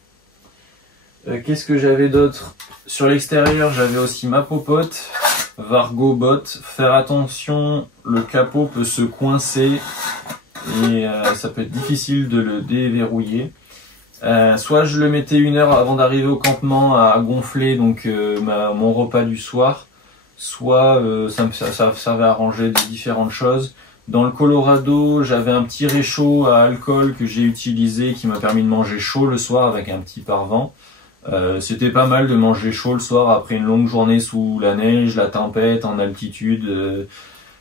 Qu'est-ce que j'avais d'autre? Sur l'extérieur, j'avais aussi ma popote, Vargo Bot. Faire attention, le capot peut se coincer et ça peut être difficile de le déverrouiller. Soit je le mettais 1 heure avant d'arriver au campement à gonfler donc mon repas du soir, soit ça servait à ranger différentes choses. Dans le Colorado, j'avais un petit réchaud à alcool que j'ai utilisé qui m'a permis de manger chaud le soir avec un petit pare-vent. C'était pas mal de manger chaud le soir après une longue journée sous la neige, la tempête, en altitude,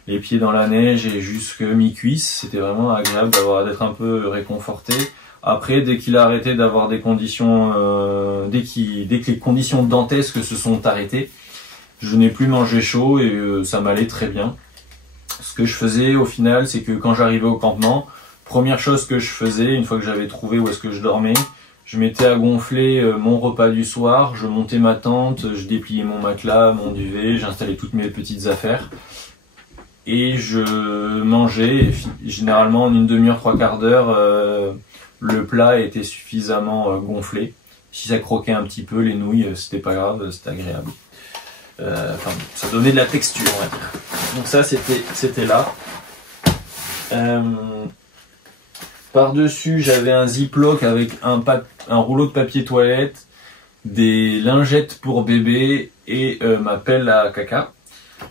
les pieds dans la neige et jusque mi-cuisse. C'était vraiment agréable d'être un peu réconforté. Après, dès qu'il a arrêté d'avoir des conditions, dès que les conditions dantesques se sont arrêtées, je n'ai plus mangé chaud et ça m'allait très bien. Ce que je faisais au final, c'est que quand j'arrivais au campement, première chose que je faisais, une fois que j'avais trouvé où est-ce que je dormais, je mettais à gonfler mon repas du soir, je montais ma tente, je dépliais mon matelas, mon duvet, j'installais toutes mes petites affaires et je mangeais. Et généralement en une demi-heure, 3/4 d'heure, le plat était suffisamment gonflé. Si ça croquait un petit peu, les nouilles, c'était pas grave, c'était agréable. Ça donnait de la texture, on va dire. Donc ça, c'était là. Par-dessus, j'avais un ziploc avec un rouleau de papier toilette, des lingettes pour bébé et ma pelle à caca.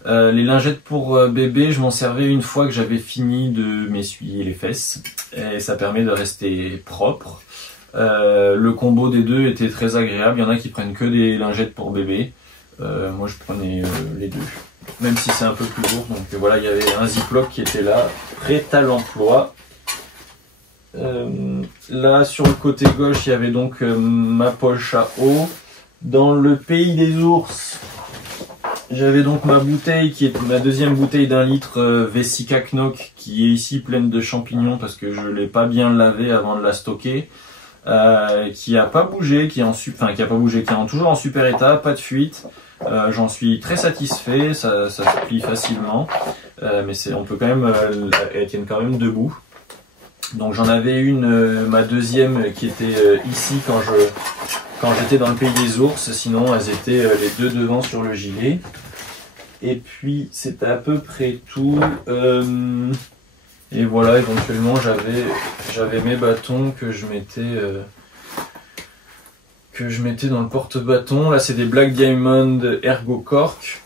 Les lingettes pour bébé, je m'en servais une fois que j'avais fini de m'essuyer les fesses. Et ça permet de rester propre. Le combo des deux était très agréable. Il y en a qui prennent que des lingettes pour bébé. Moi, je prenais les deux. Même si c'est un peu plus lourd. Donc voilà, il y avait un ziploc qui était là, prêt à l'emploi. Là sur le côté gauche il y avait donc ma poche à eau. Dans le pays des ours, j'avais donc ma bouteille qui est ma deuxième bouteille d'1 litre Vesica Knock qui est ici pleine de champignons parce que je l'ai pas bien lavée avant de la stocker, qui a pas bougé, qui est toujours en super état, pas de fuite. J'en suis très satisfait, ça se plie facilement, mais on peut quand même, elles tiennent quand même debout. Donc j'en avais une, ma deuxième qui était ici quand j'étais dans le pays des ours, sinon elles étaient les deux devant sur le gilet. Et puis c'était à peu près tout. Et voilà, éventuellement j'avais mes bâtons que je mettais dans le porte-bâton. Là c'est des Black Diamond Ergo Cork.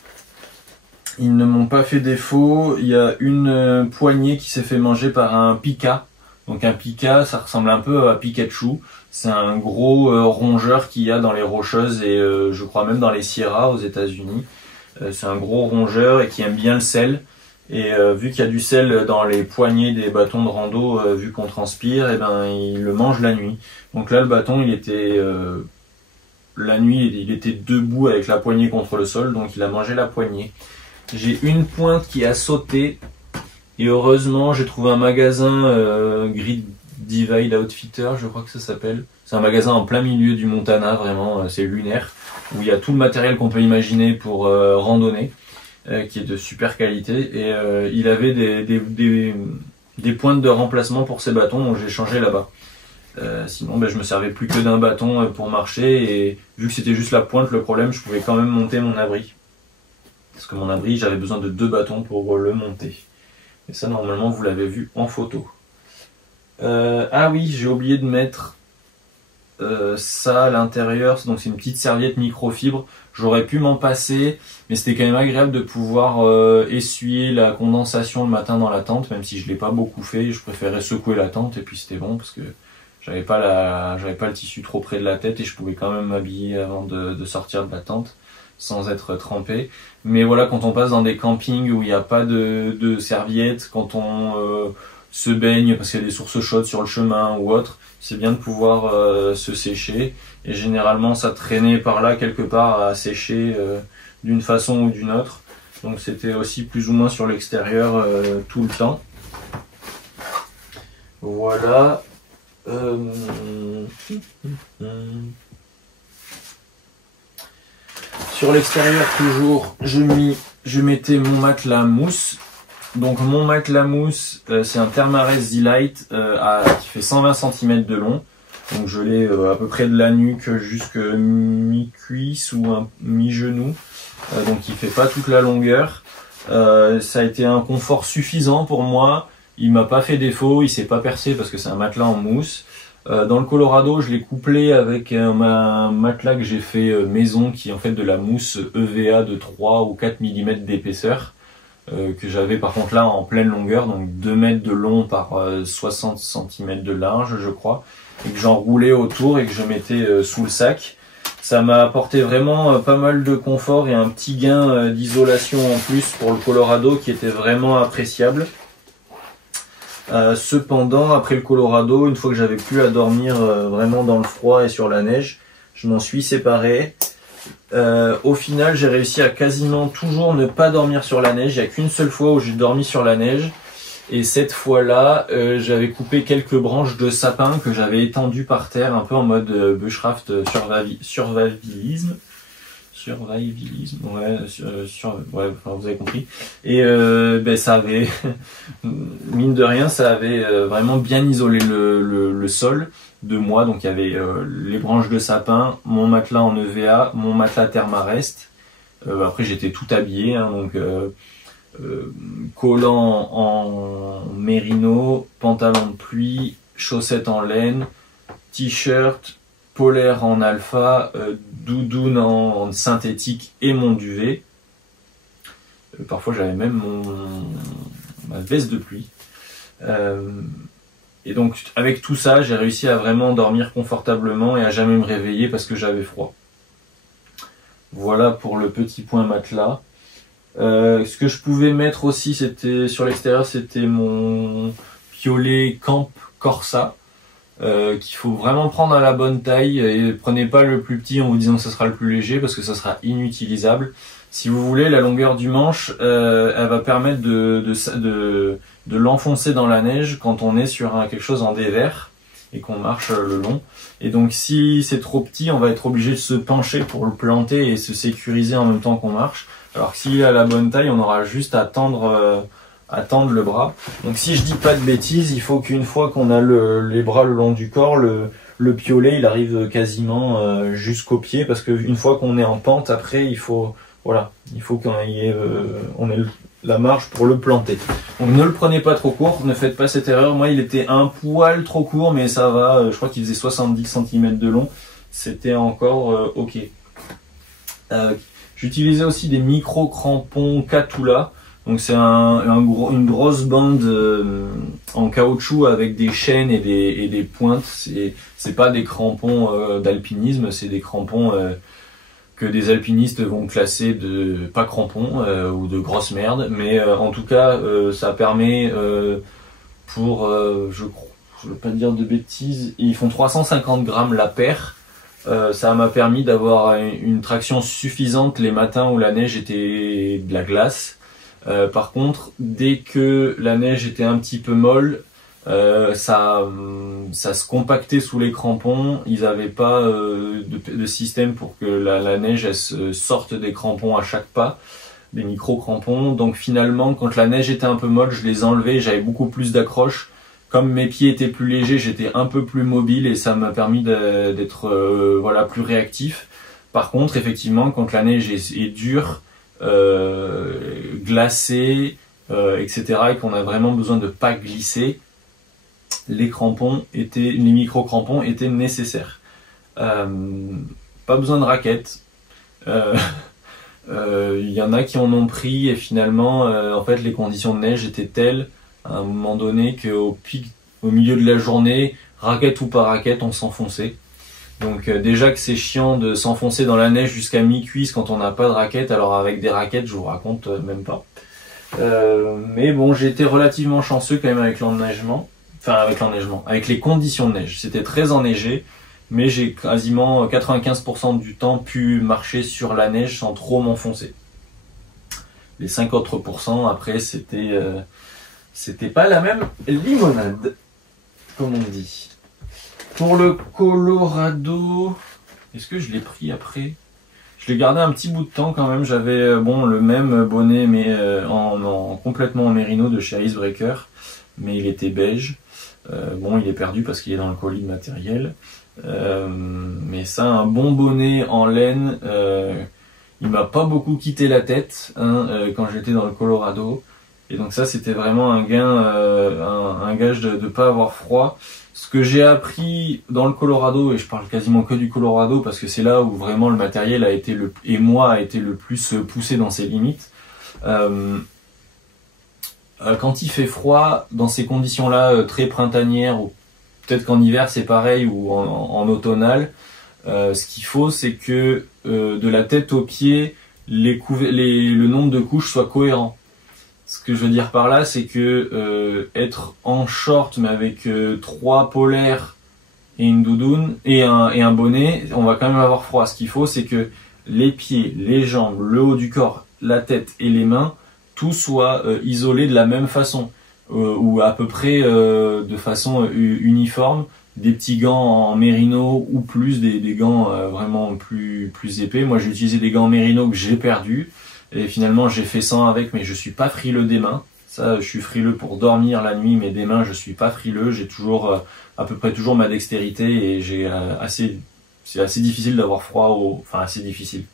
Ils ne m'ont pas fait défaut. Il y a une poignée qui s'est fait manger par un pika. Donc un pika, ça ressemble un peu à Pikachu. C'est un gros rongeur qu'il y a dans les Rocheuses et je crois même dans les Sierras aux États-Unis. C'est un gros rongeur et qui aime bien le sel. Et vu qu'il y a du sel dans les poignées des bâtons de rando, vu qu'on transpire, et ben il le mange la nuit. Donc là le bâton il était la nuit il était debout avec la poignée contre le sol, donc il a mangé la poignée. J'ai une pointe qui a sauté et heureusement j'ai trouvé un magasin Grid Divide Outfitter, je crois que ça s'appelle. C'est un magasin en plein milieu du Montana, vraiment c'est lunaire, où il y a tout le matériel qu'on peut imaginer pour randonner. Qui est de super qualité et il avait des pointes de remplacement pour ses bâtons, donc j'ai changé là-bas. Sinon je me servais plus que d'un bâton pour marcher et vu que c'était juste la pointe, le problème, je pouvais quand même monter mon abri. Parce que mon abri, j'avais besoin de 2 bâtons pour le monter. Et ça normalement vous l'avez vu en photo. Ah oui, j'ai oublié de mettre ça à l'intérieur, donc c'est une petite serviette microfibre. J'aurais pu m'en passer, mais c'était quand même agréable de pouvoir essuyer la condensation le matin dans la tente, même si je l'ai pas beaucoup fait. Je préférais secouer la tente et puis c'était bon parce que j'avais pas le tissu trop près de la tête et je pouvais quand même m'habiller avant de sortir de la tente sans être trempé. Mais voilà, quand on passe dans des campings où il n'y a pas de serviettes, quand on se baigne parce qu'il y a des sources chaudes sur le chemin ou autre, c'est bien de pouvoir se sécher. Et généralement ça traînait par là quelque part à sécher d'une façon ou d'une autre. Donc c'était aussi plus ou moins sur l'extérieur tout le temps. Voilà. Sur l'extérieur toujours, je mettais mon matelas mousse. Donc mon matelas mousse, c'est un Thermarest Z-Lite qui fait 120 cm de long. Donc je l'ai à peu près de la nuque jusque mi-cuisse ou mi-genou. Donc il fait pas toute la longueur. Ça a été un confort suffisant pour moi. Il m'a pas fait défaut, il s'est pas percé parce que c'est un matelas en mousse. Dans le Colorado, je l'ai couplé avec un matelas que j'ai fait maison qui est en fait de la mousse EVA de 3 ou 4 mm d'épaisseur. Que j'avais par contre là en pleine longueur, donc 2 mètres de long par 60 cm de large je crois, et que j'enroulais autour et que je mettais sous le sac. Ça m'a apporté vraiment pas mal de confort et un petit gain d'isolation en plus pour le Colorado qui était vraiment appréciable. Cependant après le Colorado, une fois que j'avais plus à dormir vraiment dans le froid et sur la neige, je m'en suis séparé. Au final j'ai réussi à quasiment toujours ne pas dormir sur la neige. Il n'y a qu'une seule fois où j'ai dormi sur la neige et cette fois là j'avais coupé quelques branches de sapin que j'avais étendues par terre un peu en mode bushcraft survivalisme, ouais, ouais, enfin, vous avez compris. Et ça avait mine de rien ça avait vraiment bien isolé le sol de moi. Donc il y avait les branches de sapin, mon matelas en EVA, mon matelas Thermarest. Après j'étais tout habillé, hein, donc collant en mérino, pantalon de pluie, chaussettes en laine, t-shirt, polaire en alpha, doudoune en synthétique et mon duvet. Parfois j'avais même ma veste de pluie. Et donc avec tout ça, j'ai réussi à vraiment dormir confortablement et à jamais me réveiller parce que j'avais froid. Voilà pour le petit point matelas. Ce que je pouvais mettre aussi, c'était sur l'extérieur, c'était mon piolet Camp Corsa. Qu'il faut vraiment prendre à la bonne taille et prenez pas le plus petit en vous disant que ce sera le plus léger parce que ça sera inutilisable. Si vous voulez, la longueur du manche, elle va permettre de l'enfoncer dans la neige quand on est sur quelque chose en dévers et qu'on marche le long. Et donc si c'est trop petit, on va être obligé de se pencher pour le planter et se sécuriser en même temps qu'on marche. Alors que s'il est à la bonne taille, on aura juste à tendre le bras. Donc si je dis pas de bêtises, il faut qu'une fois qu'on a les bras le long du corps, le piolet il arrive quasiment jusqu'au pied, parce qu'une fois qu'on est en pente, après il faut qu'on ait la marge pour le planter. Donc ne le prenez pas trop court, ne faites pas cette erreur. Moi il était un poil trop court, mais ça va, je crois qu'il faisait 70 cm de long, c'était encore ok. J'utilisais aussi des micro crampons Katula. Donc c'est une grosse bande en caoutchouc avec des chaînes et des pointes. C'est pas des crampons d'alpinisme, c'est des crampons que des alpinistes vont classer de pas crampons ou de grosses merdes. Mais en tout cas, ça permet pour, je veux pas dire de bêtises, ils font 350 grammes la paire. Ça m'a permis d'avoir une traction suffisante les matins où la neige était de la glace. Par contre, dès que la neige était un petit peu molle, ça se compactait sous les crampons. Ils n'avaient pas de système pour que la neige elle se sorte des crampons à chaque pas, des micro-crampons. Donc finalement, quand la neige était un peu molle, je les enlevais, j'avais beaucoup plus d'accroche. Comme mes pieds étaient plus légers, j'étais un peu plus mobile et ça m'a permis d'être voilà, plus réactif. Par contre, effectivement, quand la neige est dure, glacée, etc., et qu'on a vraiment besoin de pas glisser, les micro-crampons étaient nécessaires. Pas besoin de raquettes. Y en a qui en ont pris et finalement, en fait, les conditions de neige étaient telles à un moment donné qu'au milieu de la journée, raquette ou pas raquette, on s'enfonçait. Donc déjà que c'est chiant de s'enfoncer dans la neige jusqu'à mi-cuisse quand on n'a pas de raquette, alors avec des raquettes, je vous raconte même pas. Mais bon, j'ai été relativement chanceux quand même avec l'enneigement. Enfin, avec les conditions de neige. C'était très enneigé, mais j'ai quasiment 95% du temps pu marcher sur la neige sans trop m'enfoncer. Les 5 autres pourcents, après, c'était pas la même limonade, comme on dit. Pour le Colorado, est-ce que je l'ai pris après? Je l'ai gardé un petit bout de temps quand même. J'avais le même bonnet, mais complètement en mérino de chez Icebreaker, mais il était beige. Il est perdu parce qu'il est dans le colis de matériel. Mais ça, un bon bonnet en laine, il m'a pas beaucoup quitté la tête quand j'étais dans le Colorado. Et donc ça, c'était vraiment un gain, un gage de pas avoir froid. Ce que j'ai appris dans le Colorado, et je parle quasiment que du Colorado parce que c'est là où vraiment le matériel a été le plus poussé dans ses limites. Quand il fait froid, dans ces conditions-là très printanières, ou peut-être qu'en hiver c'est pareil, ou en automnal, ce qu'il faut c'est que de la tête aux pieds, le nombre de couches soit cohérent. Ce que je veux dire par là, c'est que être en short mais avec 3 polaires et une doudoune et un bonnet, on va quand même avoir froid. Ce qu'il faut, c'est que les pieds, les jambes, le haut du corps, la tête et les mains, tout soit isolé de la même façon ou à peu près de façon uniforme. Des petits gants en mérino ou plus des gants vraiment plus épais. Moi, j'ai utilisé des gants en mérino que j'ai perdus. Et finalement, j'ai fait 100 avec, mais je suis pas frileux des mains. Ça, je suis frileux pour dormir la nuit, mais des mains, je suis pas frileux. J'ai toujours, à peu près toujours ma dextérité et c'est assez difficile d'avoir froid enfin, assez difficile.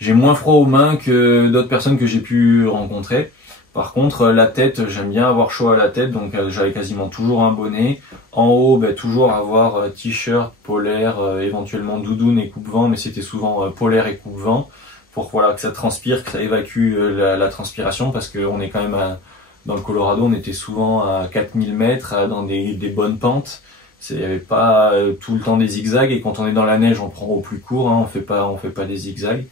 J'ai moins froid aux mains que d'autres personnes que j'ai pu rencontrer. Par contre, la tête, j'aime bien avoir chaud à la tête, donc j'avais quasiment toujours un bonnet. En haut, toujours avoir t-shirt, polaire, éventuellement doudoune et coupe-vent, mais c'était souvent polaire et coupe-vent. Pour que ça transpire, que ça évacue la transpiration, parce qu'on est quand même dans le Colorado, on était souvent à 4000 mètres dans des bonnes pentes. Il n'y avait pas tout le temps des zigzags, et quand on est dans la neige, on prend au plus court, on fait pas des zigzags.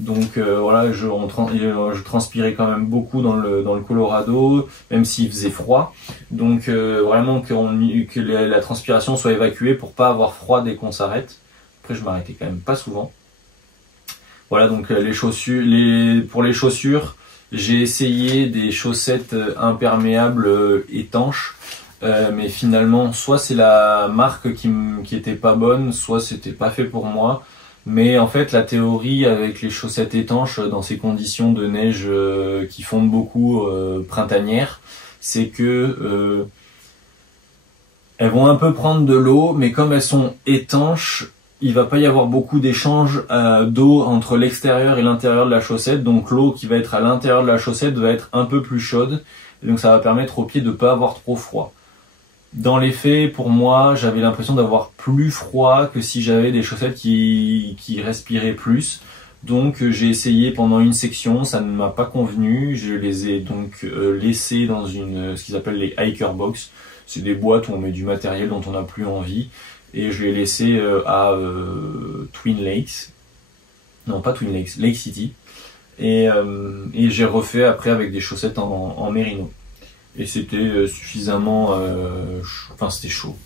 Donc je transpirais quand même beaucoup dans le Colorado, même s'il faisait froid. Donc vraiment que la transpiration soit évacuée pour pas avoir froid dès qu'on s'arrête. Après, je m'arrêtais quand même pas souvent. Voilà, donc pour les chaussures, j'ai essayé des chaussettes imperméables étanches, mais finalement, soit c'est la marque qui était pas bonne, soit c'était pas fait pour moi. Mais en fait, la théorie avec les chaussettes étanches dans ces conditions de neige qui fondent beaucoup printanières, c'est que elles vont un peu prendre de l'eau, mais comme elles sont étanches, il va pas y avoir beaucoup d'échanges d'eau entre l'extérieur et l'intérieur de la chaussette. Donc l'eau qui va être à l'intérieur de la chaussette va être un peu plus chaude. Et donc ça va permettre aux pieds de pas avoir trop froid. Dans les faits, pour moi, j'avais l'impression d'avoir plus froid que si j'avais des chaussettes qui respiraient plus. Donc j'ai essayé pendant une section, ça ne m'a pas convenu. Je les ai donc laissés dans ce qu'ils appellent les hiker box. C'est des boîtes où on met du matériel dont on n'a plus envie. Et je l'ai laissé à Twin Lakes. Non, pas Twin Lakes, Lake City. Et j'ai refait après avec des chaussettes en mérino. Et c'était suffisamment... Enfin, c'était chaud.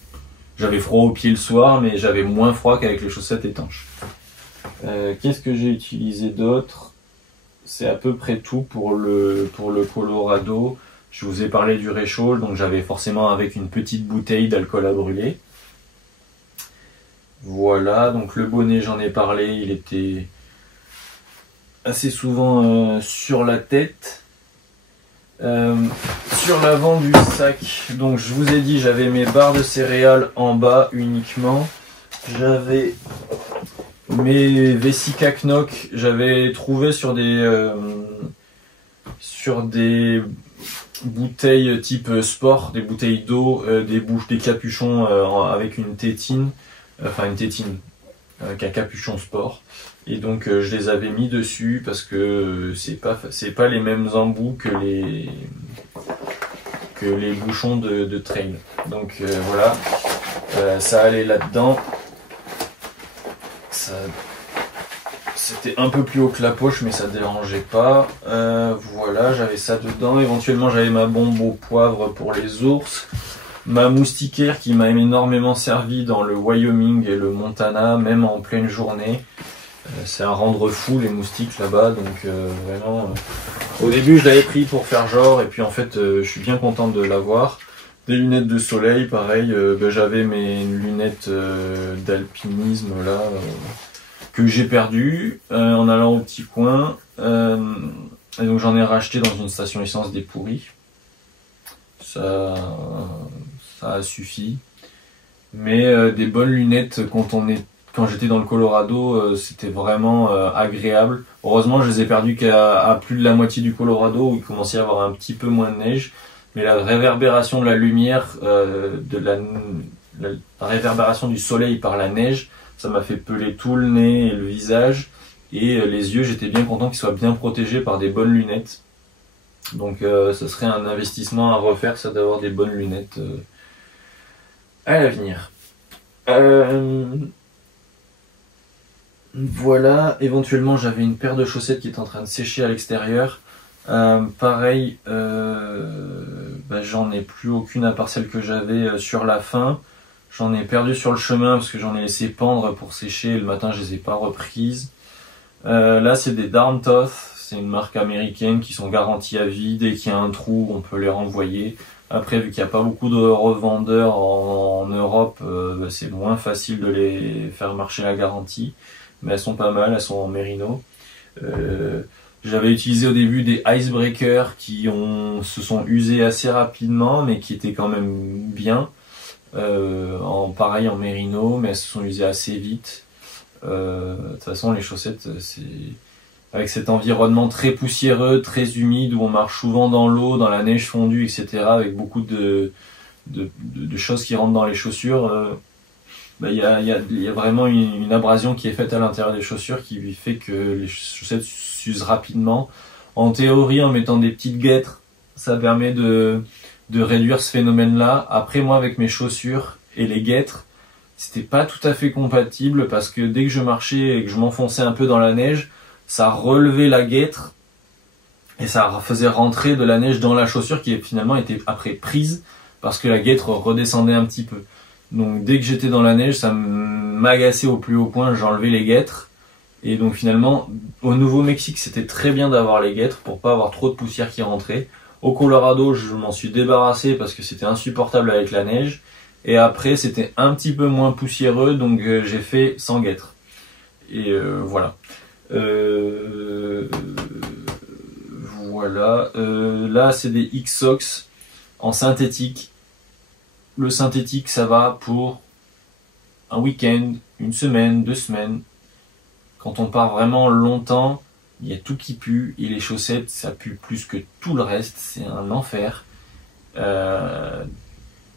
J'avais froid aux pieds le soir, mais j'avais moins froid qu'avec les chaussettes étanches. Qu'est-ce que j'ai utilisé d'autre? C'est à peu près tout pour le Colorado. Je vous ai parlé du réchaud, donc j'avais forcément avec une petite bouteille d'alcool à brûler. Voilà, donc le bonnet, j'en ai parlé, il était assez souvent sur la tête. Sur l'avant du sac, donc je vous ai dit, j'avais mes barres de céréales en bas uniquement. J'avais mes Vesica Knock, j'avais trouvé sur des bouteilles type sport, des bouteilles d'eau, des capuchons avec une tétine, avec un capuchon sport. Et donc je les avais mis dessus parce que c'est pas les mêmes embouts que les bouchons de trail. Donc voilà, ça allait là-dedans. C'était un peu plus haut que la poche, mais ça dérangeait pas. Voilà, j'avais ça dedans. Éventuellement, j'avais ma bombe au poivre pour les ours. Ma moustiquaire qui m'a énormément servi dans le Wyoming et le Montana, même en pleine journée. C'est à rendre fou les moustiques là-bas, donc vraiment... Au début, je l'avais pris pour faire genre, et puis en fait, je suis bien content de l'avoir. Des lunettes de soleil, pareil, j'avais mes lunettes d'alpinisme là... que j'ai perdu en allant au petit coin, et donc j'en ai racheté dans une station essence des pourris. Ça a suffi, mais des bonnes lunettes quand j'étais dans le Colorado, c'était vraiment agréable. Heureusement, je les ai perdues qu'à plus de la moitié du Colorado où il commençait à y avoir un petit peu moins de neige, mais la réverbération de la lumière, la réverbération du soleil par la neige, ça m'a fait peler tout le nez et le visage, et les yeux, j'étais bien content qu'ils soient bien protégés par des bonnes lunettes. Donc ce serait un investissement à refaire, ça, d'avoir des bonnes lunettes à l'avenir. Voilà, éventuellement j'avais une paire de chaussettes qui est en train de sécher à l'extérieur. Pareil, j'en ai plus aucune à part celle que j'avais sur la fin. J'en ai perdu sur le chemin parce que j'en ai laissé pendre pour sécher et le matin je les ai pas reprises. Là c'est des Darmtoth, c'est une marque américaine qui sont garanties à vie. Dès qu'il y a un trou, on peut les renvoyer. Après, vu qu'il n'y a pas beaucoup de revendeurs en Europe, c'est moins facile de les faire marcher la garantie. Mais elles sont pas mal, elles sont en mérino. J'avais utilisé au début des icebreakers qui se sont usés assez rapidement, mais qui étaient quand même bien. Pareil en mérino, mais elles se sont usées assez vite. De toute façon, les chaussettes, c'est avec cet environnement très poussiéreux, très humide, où on marche souvent dans l'eau, dans la neige fondue, etc., avec beaucoup de choses qui rentrent dans les chaussures. Il y a vraiment une abrasion qui est faite à l'intérieur des chaussures qui fait que les chaussettes s'usent rapidement. En théorie, en mettant des petites guêtres, ça permet de réduire ce phénomène-là. Après, moi, avec mes chaussures et les guêtres, c'était pas tout à fait compatible parce que dès que je marchais et que je m'enfonçais un peu dans la neige, ça relevait la guêtre et ça faisait rentrer de la neige dans la chaussure qui finalement était après prise parce que la guêtre redescendait un petit peu. Donc dès que j'étais dans la neige, ça m'agaçait au plus haut point, j'enlevais les guêtres. Et donc finalement, au Nouveau-Mexique, c'était très bien d'avoir les guêtres pour pas avoir trop de poussière qui rentrait. Au Colorado, je m'en suis débarrassé parce que c'était insupportable avec la neige. Et après, c'était un petit peu moins poussiéreux, donc j'ai fait sans guêtres. Et voilà. Voilà. Là, c'est des X-Sox en synthétique. Le synthétique, ça va pour un week-end, une semaine, 2 semaines. Quand on part vraiment longtemps, il y a tout qui pue. Et les chaussettes, ça pue plus que tout le reste. C'est un enfer.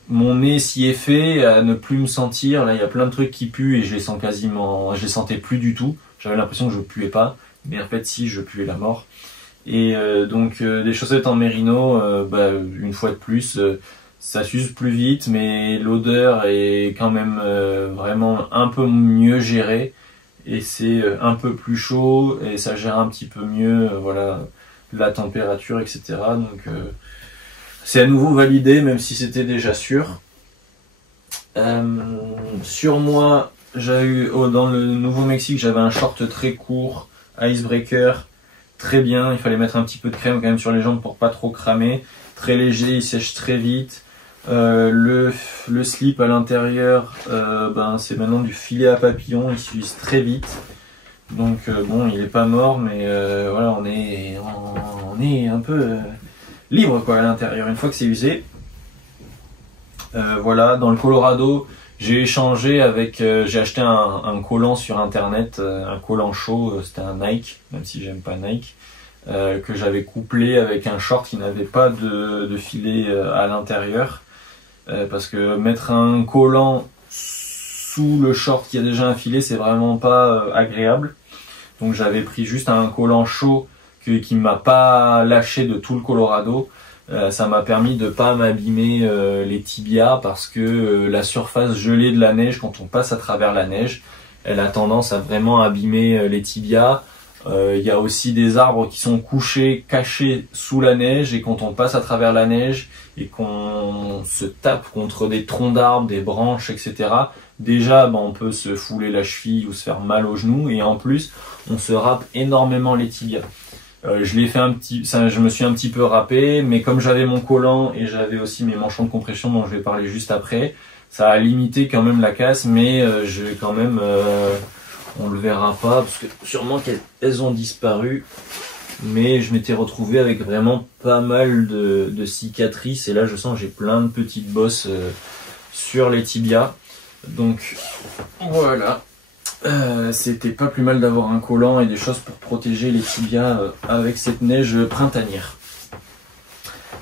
Mon nez s'y est fait à ne plus me sentir. Là, il y a plein de trucs qui puent et je les sentais plus du tout. J'avais l'impression que je puais pas. Mais en fait, si, je puais la mort. Et donc des chaussettes en mérino, une fois de plus, ça s'use plus vite, mais l'odeur est quand même vraiment un peu mieux gérée. Et c'est un peu plus chaud et ça gère un petit peu mieux voilà, la température, etc. Donc c'est à nouveau validé, même si c'était déjà sûr. Sur moi, j'ai eu dans le Nouveau-Mexique, j'avais un short très court, icebreaker, très bien. Il fallait mettre un petit peu de crème quand même sur les jambes pour pas trop cramer. Très léger, il sèche très vite. Le slip à l'intérieur, c'est maintenant du filet à papillon, il s'use très vite. Donc bon, il est pas mort, mais voilà, on est un peu libre quoi à l'intérieur une fois que c'est usé. Voilà, dans le Colorado, j'ai échangé avec, j'ai acheté un collant sur internet, un collant chaud, c'était un Nike, même si j'aime pas Nike, que j'avais couplé avec un short qui n'avait pas de filet à l'intérieur, parce que mettre un collant sous le short qui a déjà un filet, c'est vraiment pas agréable. Donc j'avais pris juste un collant chaud qui m'a pas lâché de tout le Colorado. Ça m'a permis de pas m'abîmer les tibias parce que la surface gelée de la neige, quand on passe à travers la neige, elle a tendance à vraiment abîmer les tibias. Il y a aussi des arbres qui sont couchés, cachés sous la neige, et quand on passe à travers la neige et qu'on se tape contre des troncs d'arbres, des branches, etc., déjà on peut se fouler la cheville ou se faire mal au genou, et en plus on se râpe énormément les tibias. Je l'ai fait je me suis un petit peu râpé, mais comme j'avais mon collant et j'avais aussi mes manchons de compression dont je vais parler juste après, ça a limité quand même la casse, mais je vais quand même, on le verra pas parce que sûrement qu'elles ont disparu, mais je m'étais retrouvé avec vraiment pas mal de cicatrices, et là je sens que j'ai plein de petites bosses sur les tibias, donc voilà. C'était pas plus mal d'avoir un collant et des choses pour protéger les tibias avec cette neige printanière.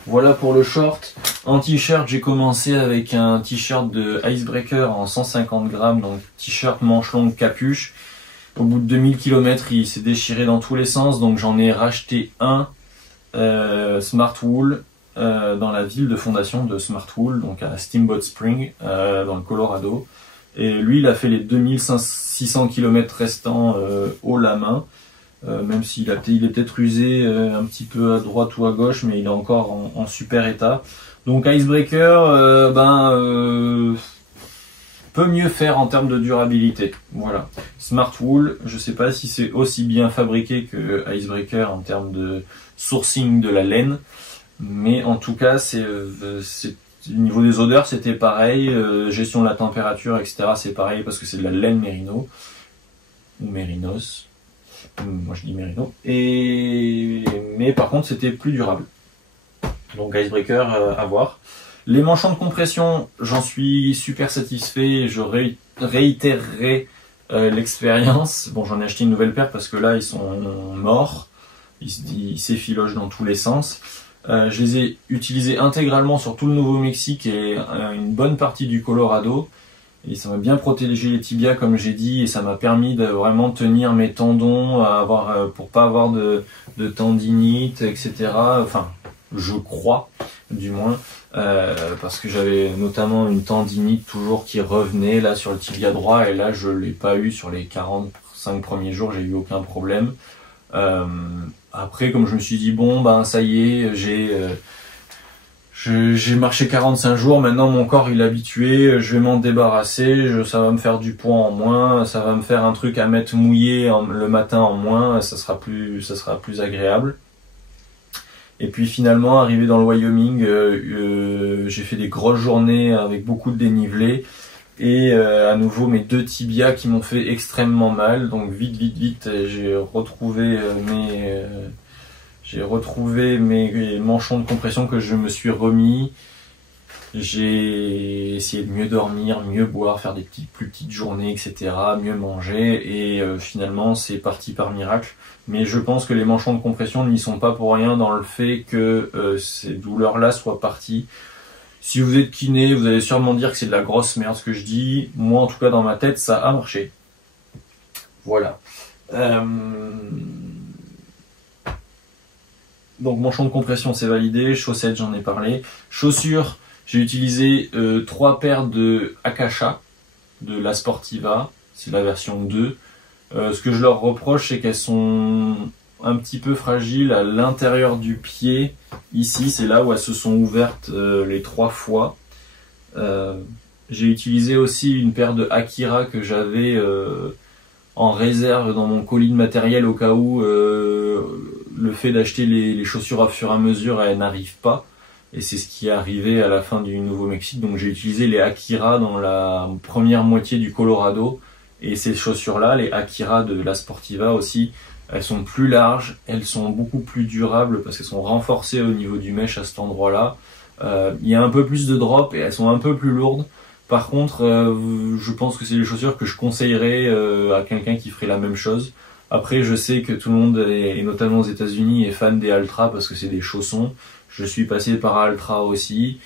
Voilà pour le short. En t-shirt, j'ai commencé avec un t-shirt de Icebreaker en 150 grammes, donc t-shirt manche longue capuche. Au bout de 2000 km, il s'est déchiré dans tous les sens, donc j'en ai racheté un Smart Wool dans la ville de fondation de Smart Wool, donc à Steamboat Spring, dans le Colorado. Et lui, il a fait les 2600 km restants haut la main, même s'il il est peut-être usé un petit peu à droite ou à gauche, mais il est encore en super état. Donc Icebreaker, peut mieux faire en termes de durabilité. Voilà. Smart Wool, je sais pas si c'est aussi bien fabriqué que Icebreaker en termes de sourcing de la laine, mais en tout cas, au niveau des odeurs, c'était pareil. Gestion de la température, etc., c'est pareil parce que c'est de la laine mérino ou mérinos. Moi, je dis mérino. Mais par contre, c'était plus durable. Donc, Icebreaker, à voir. Les manchons de compression, j'en suis super satisfait. Je réitérerai l'expérience. Bon, j'en ai acheté une nouvelle paire parce que là, ils sont morts. Ils s'effilochent dans tous les sens. Je les ai utilisés intégralement sur tout le Nouveau-Mexique et une bonne partie du Colorado. Et ça m'a bien protégé les tibias, comme j'ai dit, et ça m'a permis de vraiment tenir mes tendons, pour pas avoir de tendinite, etc. Enfin, je crois, du moins, parce que j'avais notamment une tendinite toujours qui revenait là sur le tibia droit, et là je l'ai pas eu sur les 45 premiers jours, j'ai eu aucun problème. Après, comme je me suis dit, bon, ça y est, j'ai marché 45 jours, maintenant mon corps il est habitué, je vais m'en débarrasser, ça va me faire du poids en moins, ça va me faire un truc à mettre mouillé le matin en moins, ça sera plus agréable. Et puis finalement, arrivé dans le Wyoming, j'ai fait des grosses journées avec beaucoup de dénivelé. Et à nouveau mes deux tibias qui m'ont fait extrêmement mal, donc vite, j'ai retrouvé mes manchons de compression que je me suis remis. J'ai essayé de mieux dormir, mieux boire, faire des plus petites journées, etc., mieux manger, et finalement c'est parti par miracle. Mais je pense que les manchons de compression n'y sont pas pour rien dans le fait que ces douleurs-là soient parties. Si vous êtes kiné, vous allez sûrement dire que c'est de la grosse merde ce que je dis. Moi, en tout cas, dans ma tête, ça a marché. Voilà. Donc manchon de compression c'est validé, chaussettes j'en ai parlé. Chaussures, j'ai utilisé 3 paires de Akasha, de La Sportiva, c'est la version 2. Ce que je leur reproche c'est qu'elles sont un petit peu fragiles à l'intérieur du pied. Ici c'est là où elles se sont ouvertes les 3 fois. J'ai utilisé aussi une paire de Akira que j'avais en réserve dans mon colis de matériel au cas où le fait d'acheter les chaussures à fur et à mesure elles n'arrivent pas, et c'est ce qui est arrivé à la fin du Nouveau-Mexique. Donc j'ai utilisé les Akira dans la première moitié du Colorado, et ces chaussures là, les Akira de La Sportiva aussi, elles sont plus larges, elles sont beaucoup plus durables parce qu'elles sont renforcées au niveau du mesh à cet endroit là. Il y a un peu plus de drop et elles sont un peu plus lourdes. Par contre, je pense que c'est des chaussures que je conseillerais à quelqu'un qui ferait la même chose. Après, je sais que tout le monde, et notamment aux États-Unis, est fan des Altra parce que c'est des chaussons. Je suis passé par Altra aussi.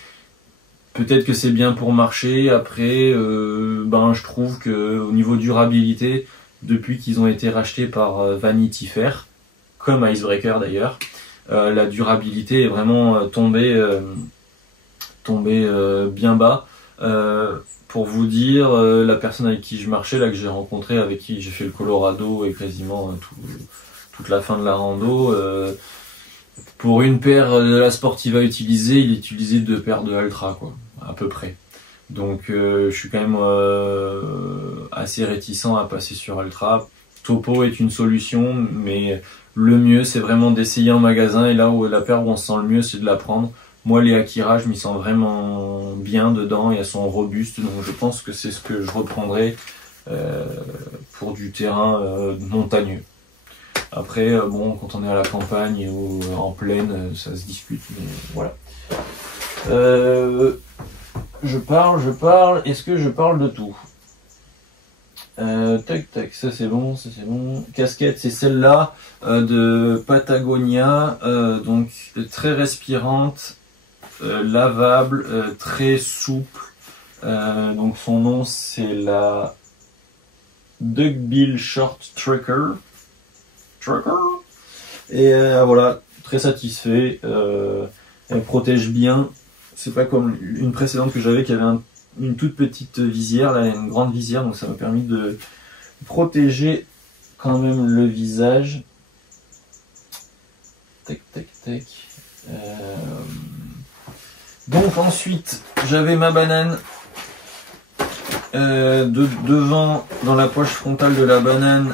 Peut-être que c'est bien pour marcher. Après, je trouve que au niveau durabilité, depuis qu'ils ont été rachetés par Vanity Fair, comme Icebreaker d'ailleurs, la durabilité est vraiment tombée bien bas. Pour vous dire, la personne avec qui je marchais, là que j'ai rencontré, avec qui j'ai fait le Colorado et quasiment toute la fin de la rando, pour une paire de La Sportiva utilisée, il utilisait 2 paires de Altra, quoi, à peu près. Donc je suis quand même assez réticent à passer sur Altra. Topo est une solution, mais le mieux c'est vraiment d'essayer en magasin, et là où la paire où on se sent le mieux c'est de la prendre. Moi les Akira je m'y sens vraiment bien dedans et elles sont robustes, donc je pense que c'est ce que je reprendrai pour du terrain montagneux. Après quand on est à la campagne ou en plaine ça se discute, mais voilà. Je parle, est-ce que je parle de tout? Tac, ça c'est bon. Casquette, c'est celle-là de Patagonia, donc très respirante, lavable, très souple. Donc son nom c'est la Duckbill Short Trucker. Et voilà, très satisfait. Elle protège bien. C'est pas comme une précédente que j'avais qui avait une toute petite visière, là une grande visière, donc ça m'a permis de protéger quand même le visage. Tac. Donc ensuite j'avais ma banane devant, dans la poche frontale de la banane.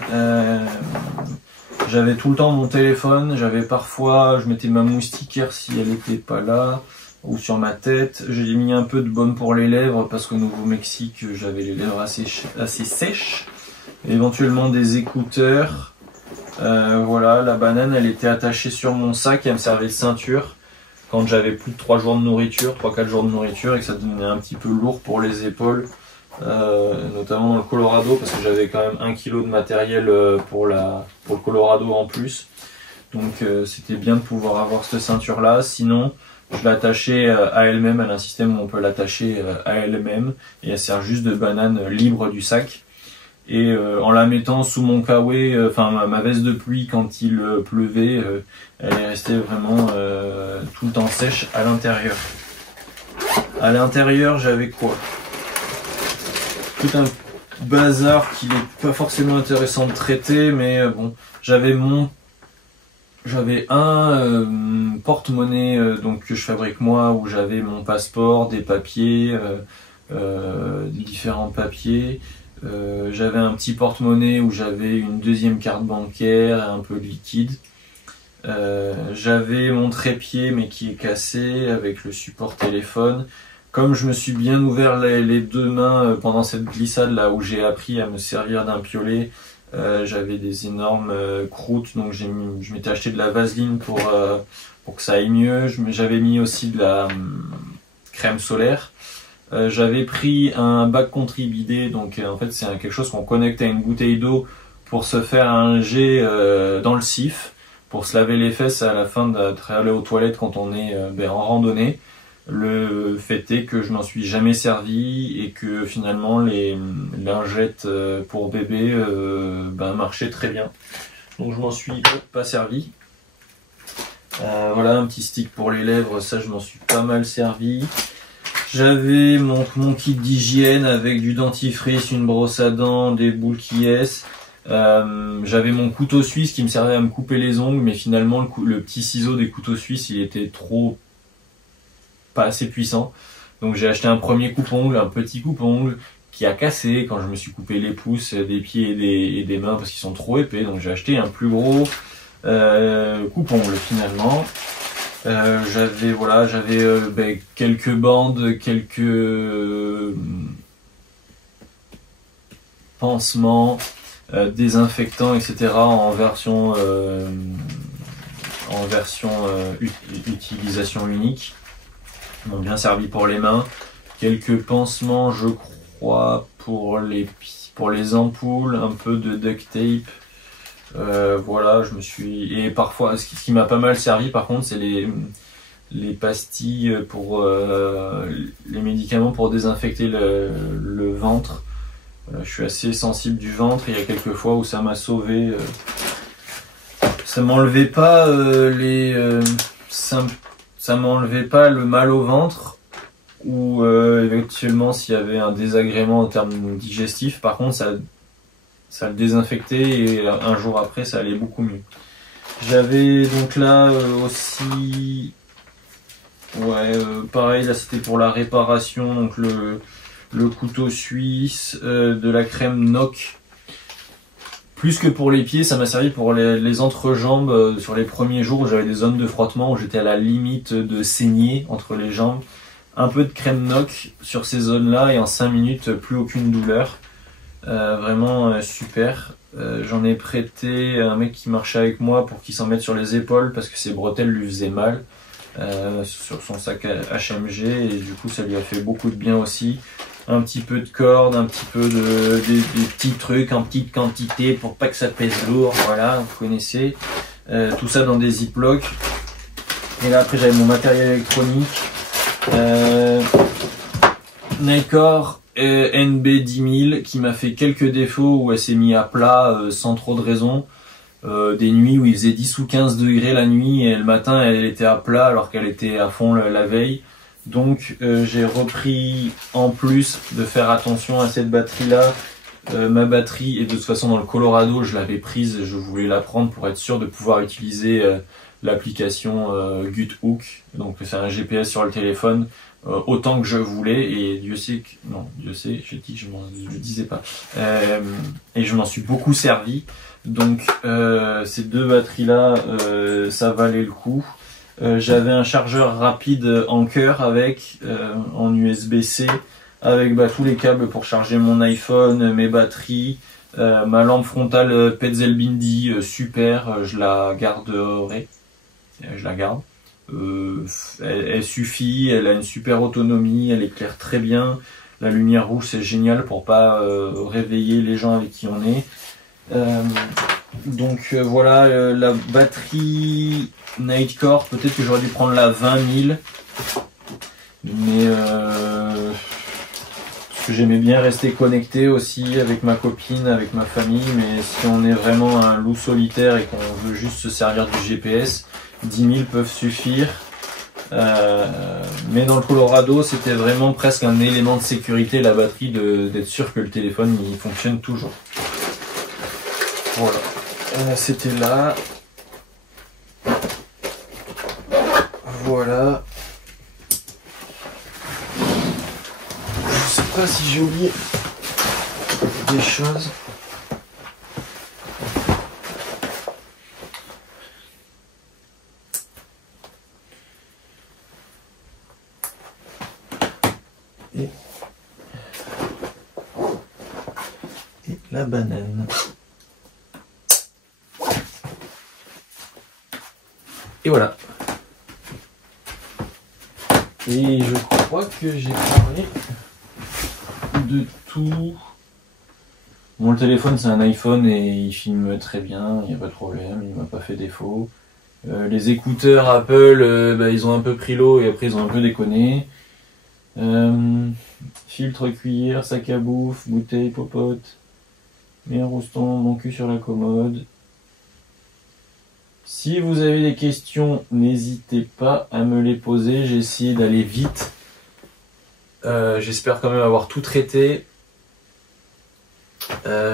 J'avais tout le temps mon téléphone, je mettais ma moustiquaire si elle n'était pas là, ou sur ma tête. J'ai mis un peu de baume pour les lèvres parce qu'au Nouveau-Mexique j'avais les lèvres assez sèches. Et éventuellement des écouteurs. Voilà, la banane elle était attachée sur mon sac et elle me servait de ceinture quand j'avais plus de 3 jours de nourriture, 3-4 jours de nourriture, et que ça devenait un petit peu lourd pour les épaules, notamment dans le Colorado parce que j'avais quand même 1 kg de matériel pour le Colorado en plus. Donc c'était bien de pouvoir avoir cette ceinture là. Sinon je l'attachais à elle-même. Elle a un système où on peut l'attacher à elle-même et elle sert juste de banane libre du sac. Et en la mettant sous mon kawaii, ma veste de pluie quand il pleuvait, elle est restée vraiment tout le temps sèche à l'intérieur. À l'intérieur j'avais quoi? Tout un bazar qui n'est pas forcément intéressant de traiter, mais bon, j'avais un porte-monnaie donc que je fabrique moi, où j'avais mon passeport, des papiers, des différents papiers. J'avais un petit porte-monnaie où j'avais une deuxième carte bancaire et un peu de liquide. J'avais mon trépied mais qui est cassé avec le support téléphone. Comme je me suis bien ouvert les 2 mains pendant cette glissade là où j'ai appris à me servir d'un piolet, j'avais des énormes croûtes, donc je m'étais acheté de la vaseline pour que ça aille mieux. J'avais mis aussi de la crème solaire. J'avais pris un bac contribidé, donc en fait c'est quelque chose qu'on connecte à une bouteille d'eau pour se faire un jet dans le sif, pour se laver les fesses à la fin d'être allé aux toilettes quand on est en randonnée. Le fait est que je m'en suis jamais servi et que finalement les lingettes pour bébé marchaient très bien. Donc je m'en suis pas servi. Voilà, un petit stick pour les lèvres, ça je m'en suis pas mal servi. J'avais mon kit d'hygiène avec du dentifrice, une brosse à dents, des boules qui j'avais mon couteau suisse qui me servait à me couper les ongles, mais finalement le petit ciseau des couteaux suisses il était pas assez puissant. Donc j'ai acheté un premier coupe-ongle, un petit coupe-ongle qui a cassé quand je me suis coupé les pouces des pieds et des mains parce qu'ils sont trop épais. Donc j'ai acheté un plus gros coupe-ongle finalement. J'avais quelques bandes, quelques pansements, désinfectants, etc. en version utilisation unique. Ils m'ont bien servi pour les mains. Quelques pansements, je crois, pour les ampoules, un peu de duct tape. Voilà, et parfois, ce qui m'a pas mal servi, par contre, c'est les pastilles pour les médicaments pour désinfecter le ventre. Voilà, je suis assez sensible du ventre. Il y a quelques fois où ça m'a sauvé. Ça m'enlevait pas ça m'enlevait pas le mal au ventre ou éventuellement s'il y avait un désagrément en termes digestifs. Par contre, ça le désinfectait et un jour après, ça allait beaucoup mieux. J'avais donc là aussi, pareil, là c'était pour la réparation, donc le couteau suisse, de la crème Noc. Plus que pour les pieds, ça m'a servi pour les entrejambes sur les premiers jours où j'avais des zones de frottement, où j'étais à la limite de saigner entre les jambes. Un peu de crème Noc sur ces zones-là et en 5 minutes, plus aucune douleur. Vraiment super. J'en ai prêté à un mec qui marchait avec moi pour qu'il s'en mette sur les épaules parce que ses bretelles lui faisaient mal sur son sac HMG et du coup ça lui a fait beaucoup de bien aussi. Un petit peu de corde, un petit peu des petits trucs en petite quantité pour pas que ça pèse lourd, voilà, vous connaissez. Tout ça dans des ziplocs. Et là après j'avais mon matériel électronique. Nikkor NB10000 qui m'a fait quelques défauts où elle s'est mise à plat sans trop de raison. Des nuits où il faisait 10 ou 15 degrés la nuit et le matin elle était à plat alors qu'elle était à fond la veille. Donc j'ai repris, en plus de faire attention à cette batterie là, ma batterie, et de toute façon dans le Colorado je l'avais prise, je voulais la prendre pour être sûr de pouvoir utiliser l'application GutHook, donc c'est un GPS sur le téléphone, autant que je voulais, et Dieu sait, j'ai dit que je le disais pas, et je m'en suis beaucoup servi. Donc ces deux batteries là, ça valait le coup. J'avais un chargeur rapide Anker avec en USB-C avec tous les câbles pour charger mon iPhone, mes batteries, ma lampe frontale Petzl Bindi super, je la garderai, je la garde. Elle suffit, elle a une super autonomie, elle éclaire très bien. La lumière rouge c'est génial pour pas réveiller les gens avec qui on est. Donc voilà, la batterie Nightcore, peut-être que j'aurais dû prendre la 20000, mais parce que j'aimais bien rester connecté aussi avec ma copine, avec ma famille, mais si on est vraiment un loup solitaire et qu'on veut juste se servir du GPS, 10 000 peuvent suffire. Mais dans le Colorado, c'était vraiment presque un élément de sécurité, la batterie, d'être sûr que le téléphone il fonctionne toujours. Voilà. C'était là. Voilà. Je sais pas si j'ai oublié des choses. Et la banane. Et voilà. Et je crois que j'ai parlé de tout. Bon, le téléphone c'est un iPhone et il filme très bien, il n'y a pas de problème, il m'a pas fait défaut. Les écouteurs Apple, ils ont un peu pris l'eau et après ils ont un peu déconné. Filtre cuillère, sac à bouffe, bouteille, popote, mes roustons, mon cul sur la commode. Si vous avez des questions, n'hésitez pas à me les poser. J'ai essayé d'aller vite. J'espère quand même avoir tout traité.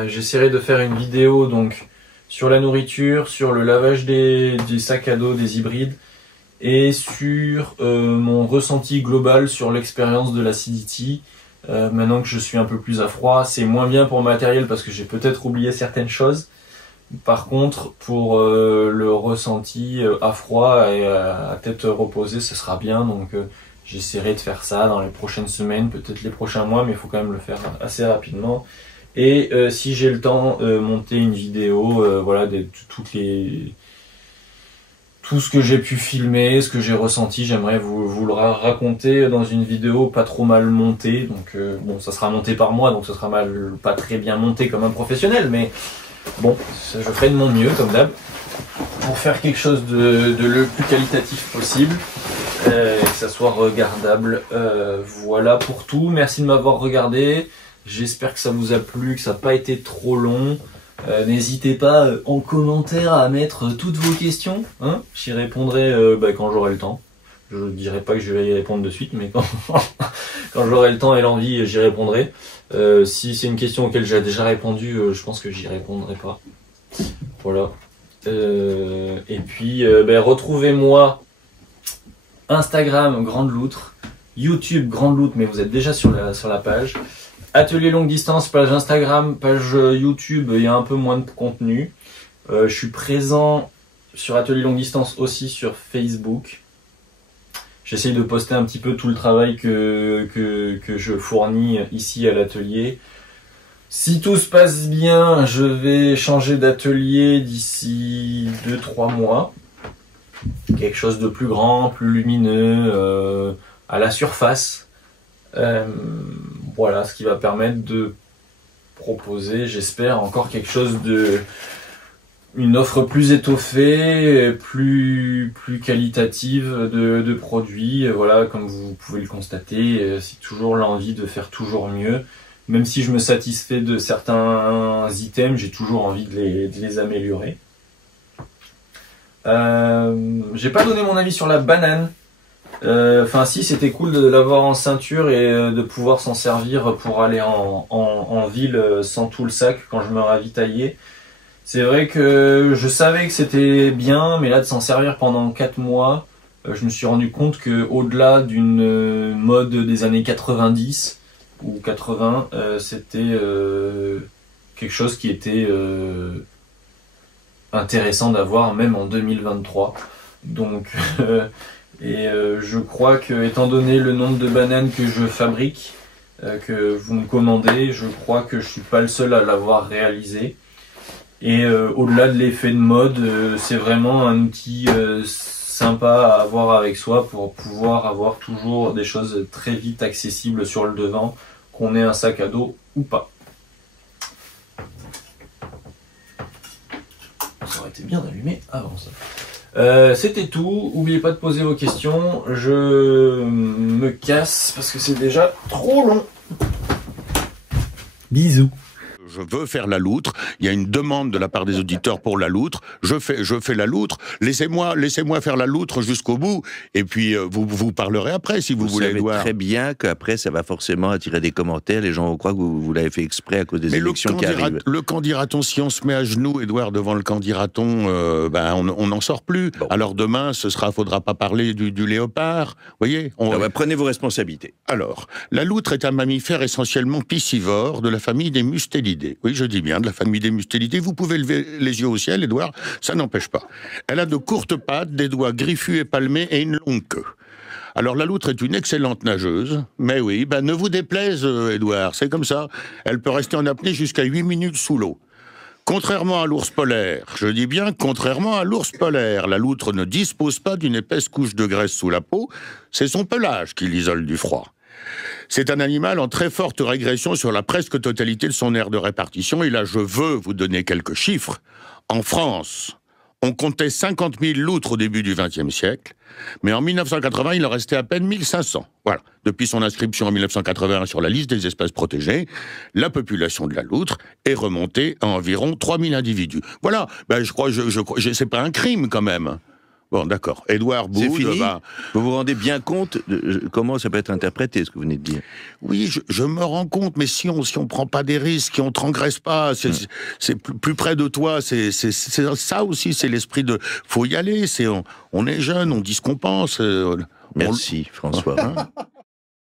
J'essaierai de faire une vidéo donc sur la nourriture, sur le lavage des sacs à dos, des hybrides, et sur mon ressenti global sur l'expérience de l'Acidity. Maintenant que je suis un peu plus à froid, c'est moins bien pour le matériel parce que j'ai peut-être oublié certaines choses. Par contre, pour le ressenti à froid et à tête reposée, ce sera bien. Donc j'essaierai de faire ça dans les prochaines semaines, peut-être les prochains mois, mais il faut quand même le faire assez rapidement. Et si j'ai le temps, monter une vidéo, voilà, tout ce que j'ai pu filmer, ce que j'ai ressenti, j'aimerais vous le raconter dans une vidéo pas trop mal montée. Donc bon, ça sera monté par moi, donc ça sera pas très bien monté comme un professionnel, mais bon, je ferai de mon mieux comme d'hab pour faire quelque chose de le plus qualitatif possible, et que ça soit regardable. Voilà pour tout. Merci de m'avoir regardé. J'espère que ça vous a plu, que ça n'a pas été trop long. N'hésitez pas en commentaire à mettre toutes vos questions. Hein, j'y répondrai quand j'aurai le temps. Je ne dirai pas que je vais y répondre de suite, mais quand j'aurai le temps et l'envie, j'y répondrai. Si c'est une question auquel j'ai déjà répondu, je pense que j'y répondrai pas. Voilà. Et puis, retrouvez-moi Instagram Grande Loutre, YouTube Grande Loutre, mais vous êtes déjà sur la page. Atelier longue distance, page Instagram, page YouTube, il y a un peu moins de contenu. Je suis présent sur Atelier longue distance aussi sur Facebook. J'essaye de poster un petit peu tout le travail que je fournis ici à l'atelier. Si tout se passe bien, je vais changer d'atelier d'ici 2-3 mois. Quelque chose de plus grand, plus lumineux, à la surface. Voilà, ce qui va permettre de proposer, j'espère, encore quelque chose une offre plus étoffée, plus qualitative de produits. Voilà, comme vous pouvez le constater, c'est toujours l'envie de faire toujours mieux. Même si je me satisfais de certains items, j'ai toujours envie de les améliorer. J'ai pas donné mon avis sur la banane. Enfin si, c'était cool de l'avoir en ceinture et de pouvoir s'en servir pour aller en ville sans tout le sac quand je me ravitaillais. C'est vrai que je savais que c'était bien, mais là de s'en servir pendant 4 mois, je me suis rendu compte que au-delà d'une mode des années 90 ou 80, c'était quelque chose qui était intéressant d'avoir même en 2023. Donc je crois que, étant donné le nombre de bananes que je fabrique, que vous me commandez, je crois que je suis pas le seul à l'avoir réalisé. Et au-delà de l'effet de mode, c'est vraiment un outil sympa à avoir avec soi pour pouvoir avoir toujours des choses très vite accessibles sur le devant, qu'on ait un sac à dos ou pas. Ça aurait été bien d'allumer avant ça. C'était tout. N'oubliez pas de poser vos questions. Je me casse parce que c'est déjà trop long. Bisous. Je veux faire la loutre. Il y a une demande de la part des auditeurs pour la loutre. Je fais la loutre. Laissez-moi faire la loutre jusqu'au bout. Et puis vous parlerez après si vous voulez. Vous savez très bien qu'après ça va forcément attirer des commentaires. Les gens vont croire que vous l'avez fait exprès à cause des élections qui arrivent. Le camp dira-t-on, si on se met à genoux, Édouard, devant le camp dira-t-on, on n'en sort plus. Bon. Alors demain, faudra pas parler du léopard. Voyez. Prenez vos responsabilités. Alors, la loutre est un mammifère essentiellement piscivore de la famille des mustélidés. Oui, je dis bien, de la famille des mustélidés. Vous pouvez lever les yeux au ciel, Édouard, ça n'empêche pas. Elle a de courtes pattes, des doigts griffus et palmés et une longue queue. Alors la loutre est une excellente nageuse, mais oui, ne vous déplaise, Édouard, c'est comme ça. Elle peut rester en apnée jusqu'à 8 minutes sous l'eau. Contrairement à l'ours polaire, je dis bien contrairement à l'ours polaire, la loutre ne dispose pas d'une épaisse couche de graisse sous la peau, c'est son pelage qui l'isole du froid. C'est un animal en très forte régression sur la presque totalité de son aire de répartition, et là je veux vous donner quelques chiffres. En France, On comptait 50 000 loutres au début du XXe siècle, mais en 1980, il en restait à peine 1500. Voilà. Depuis son inscription en 1981 sur la liste des espèces protégées, la population de la loutre est remontée à environ 3000 individus. Voilà. Ben, je crois, c'est pas un crime quand même. Bon, d'accord. Édouard Boude. C'est fini. Vous vous rendez bien compte de comment ça peut être interprété, ce que vous venez de dire? Oui, je me rends compte, mais si on prend pas des risques, si on transgresse pas, c'est plus près de toi, c'est ça aussi, c'est l'esprit de... Faut y aller, on est jeune, on dit ce qu'on pense. Merci, François.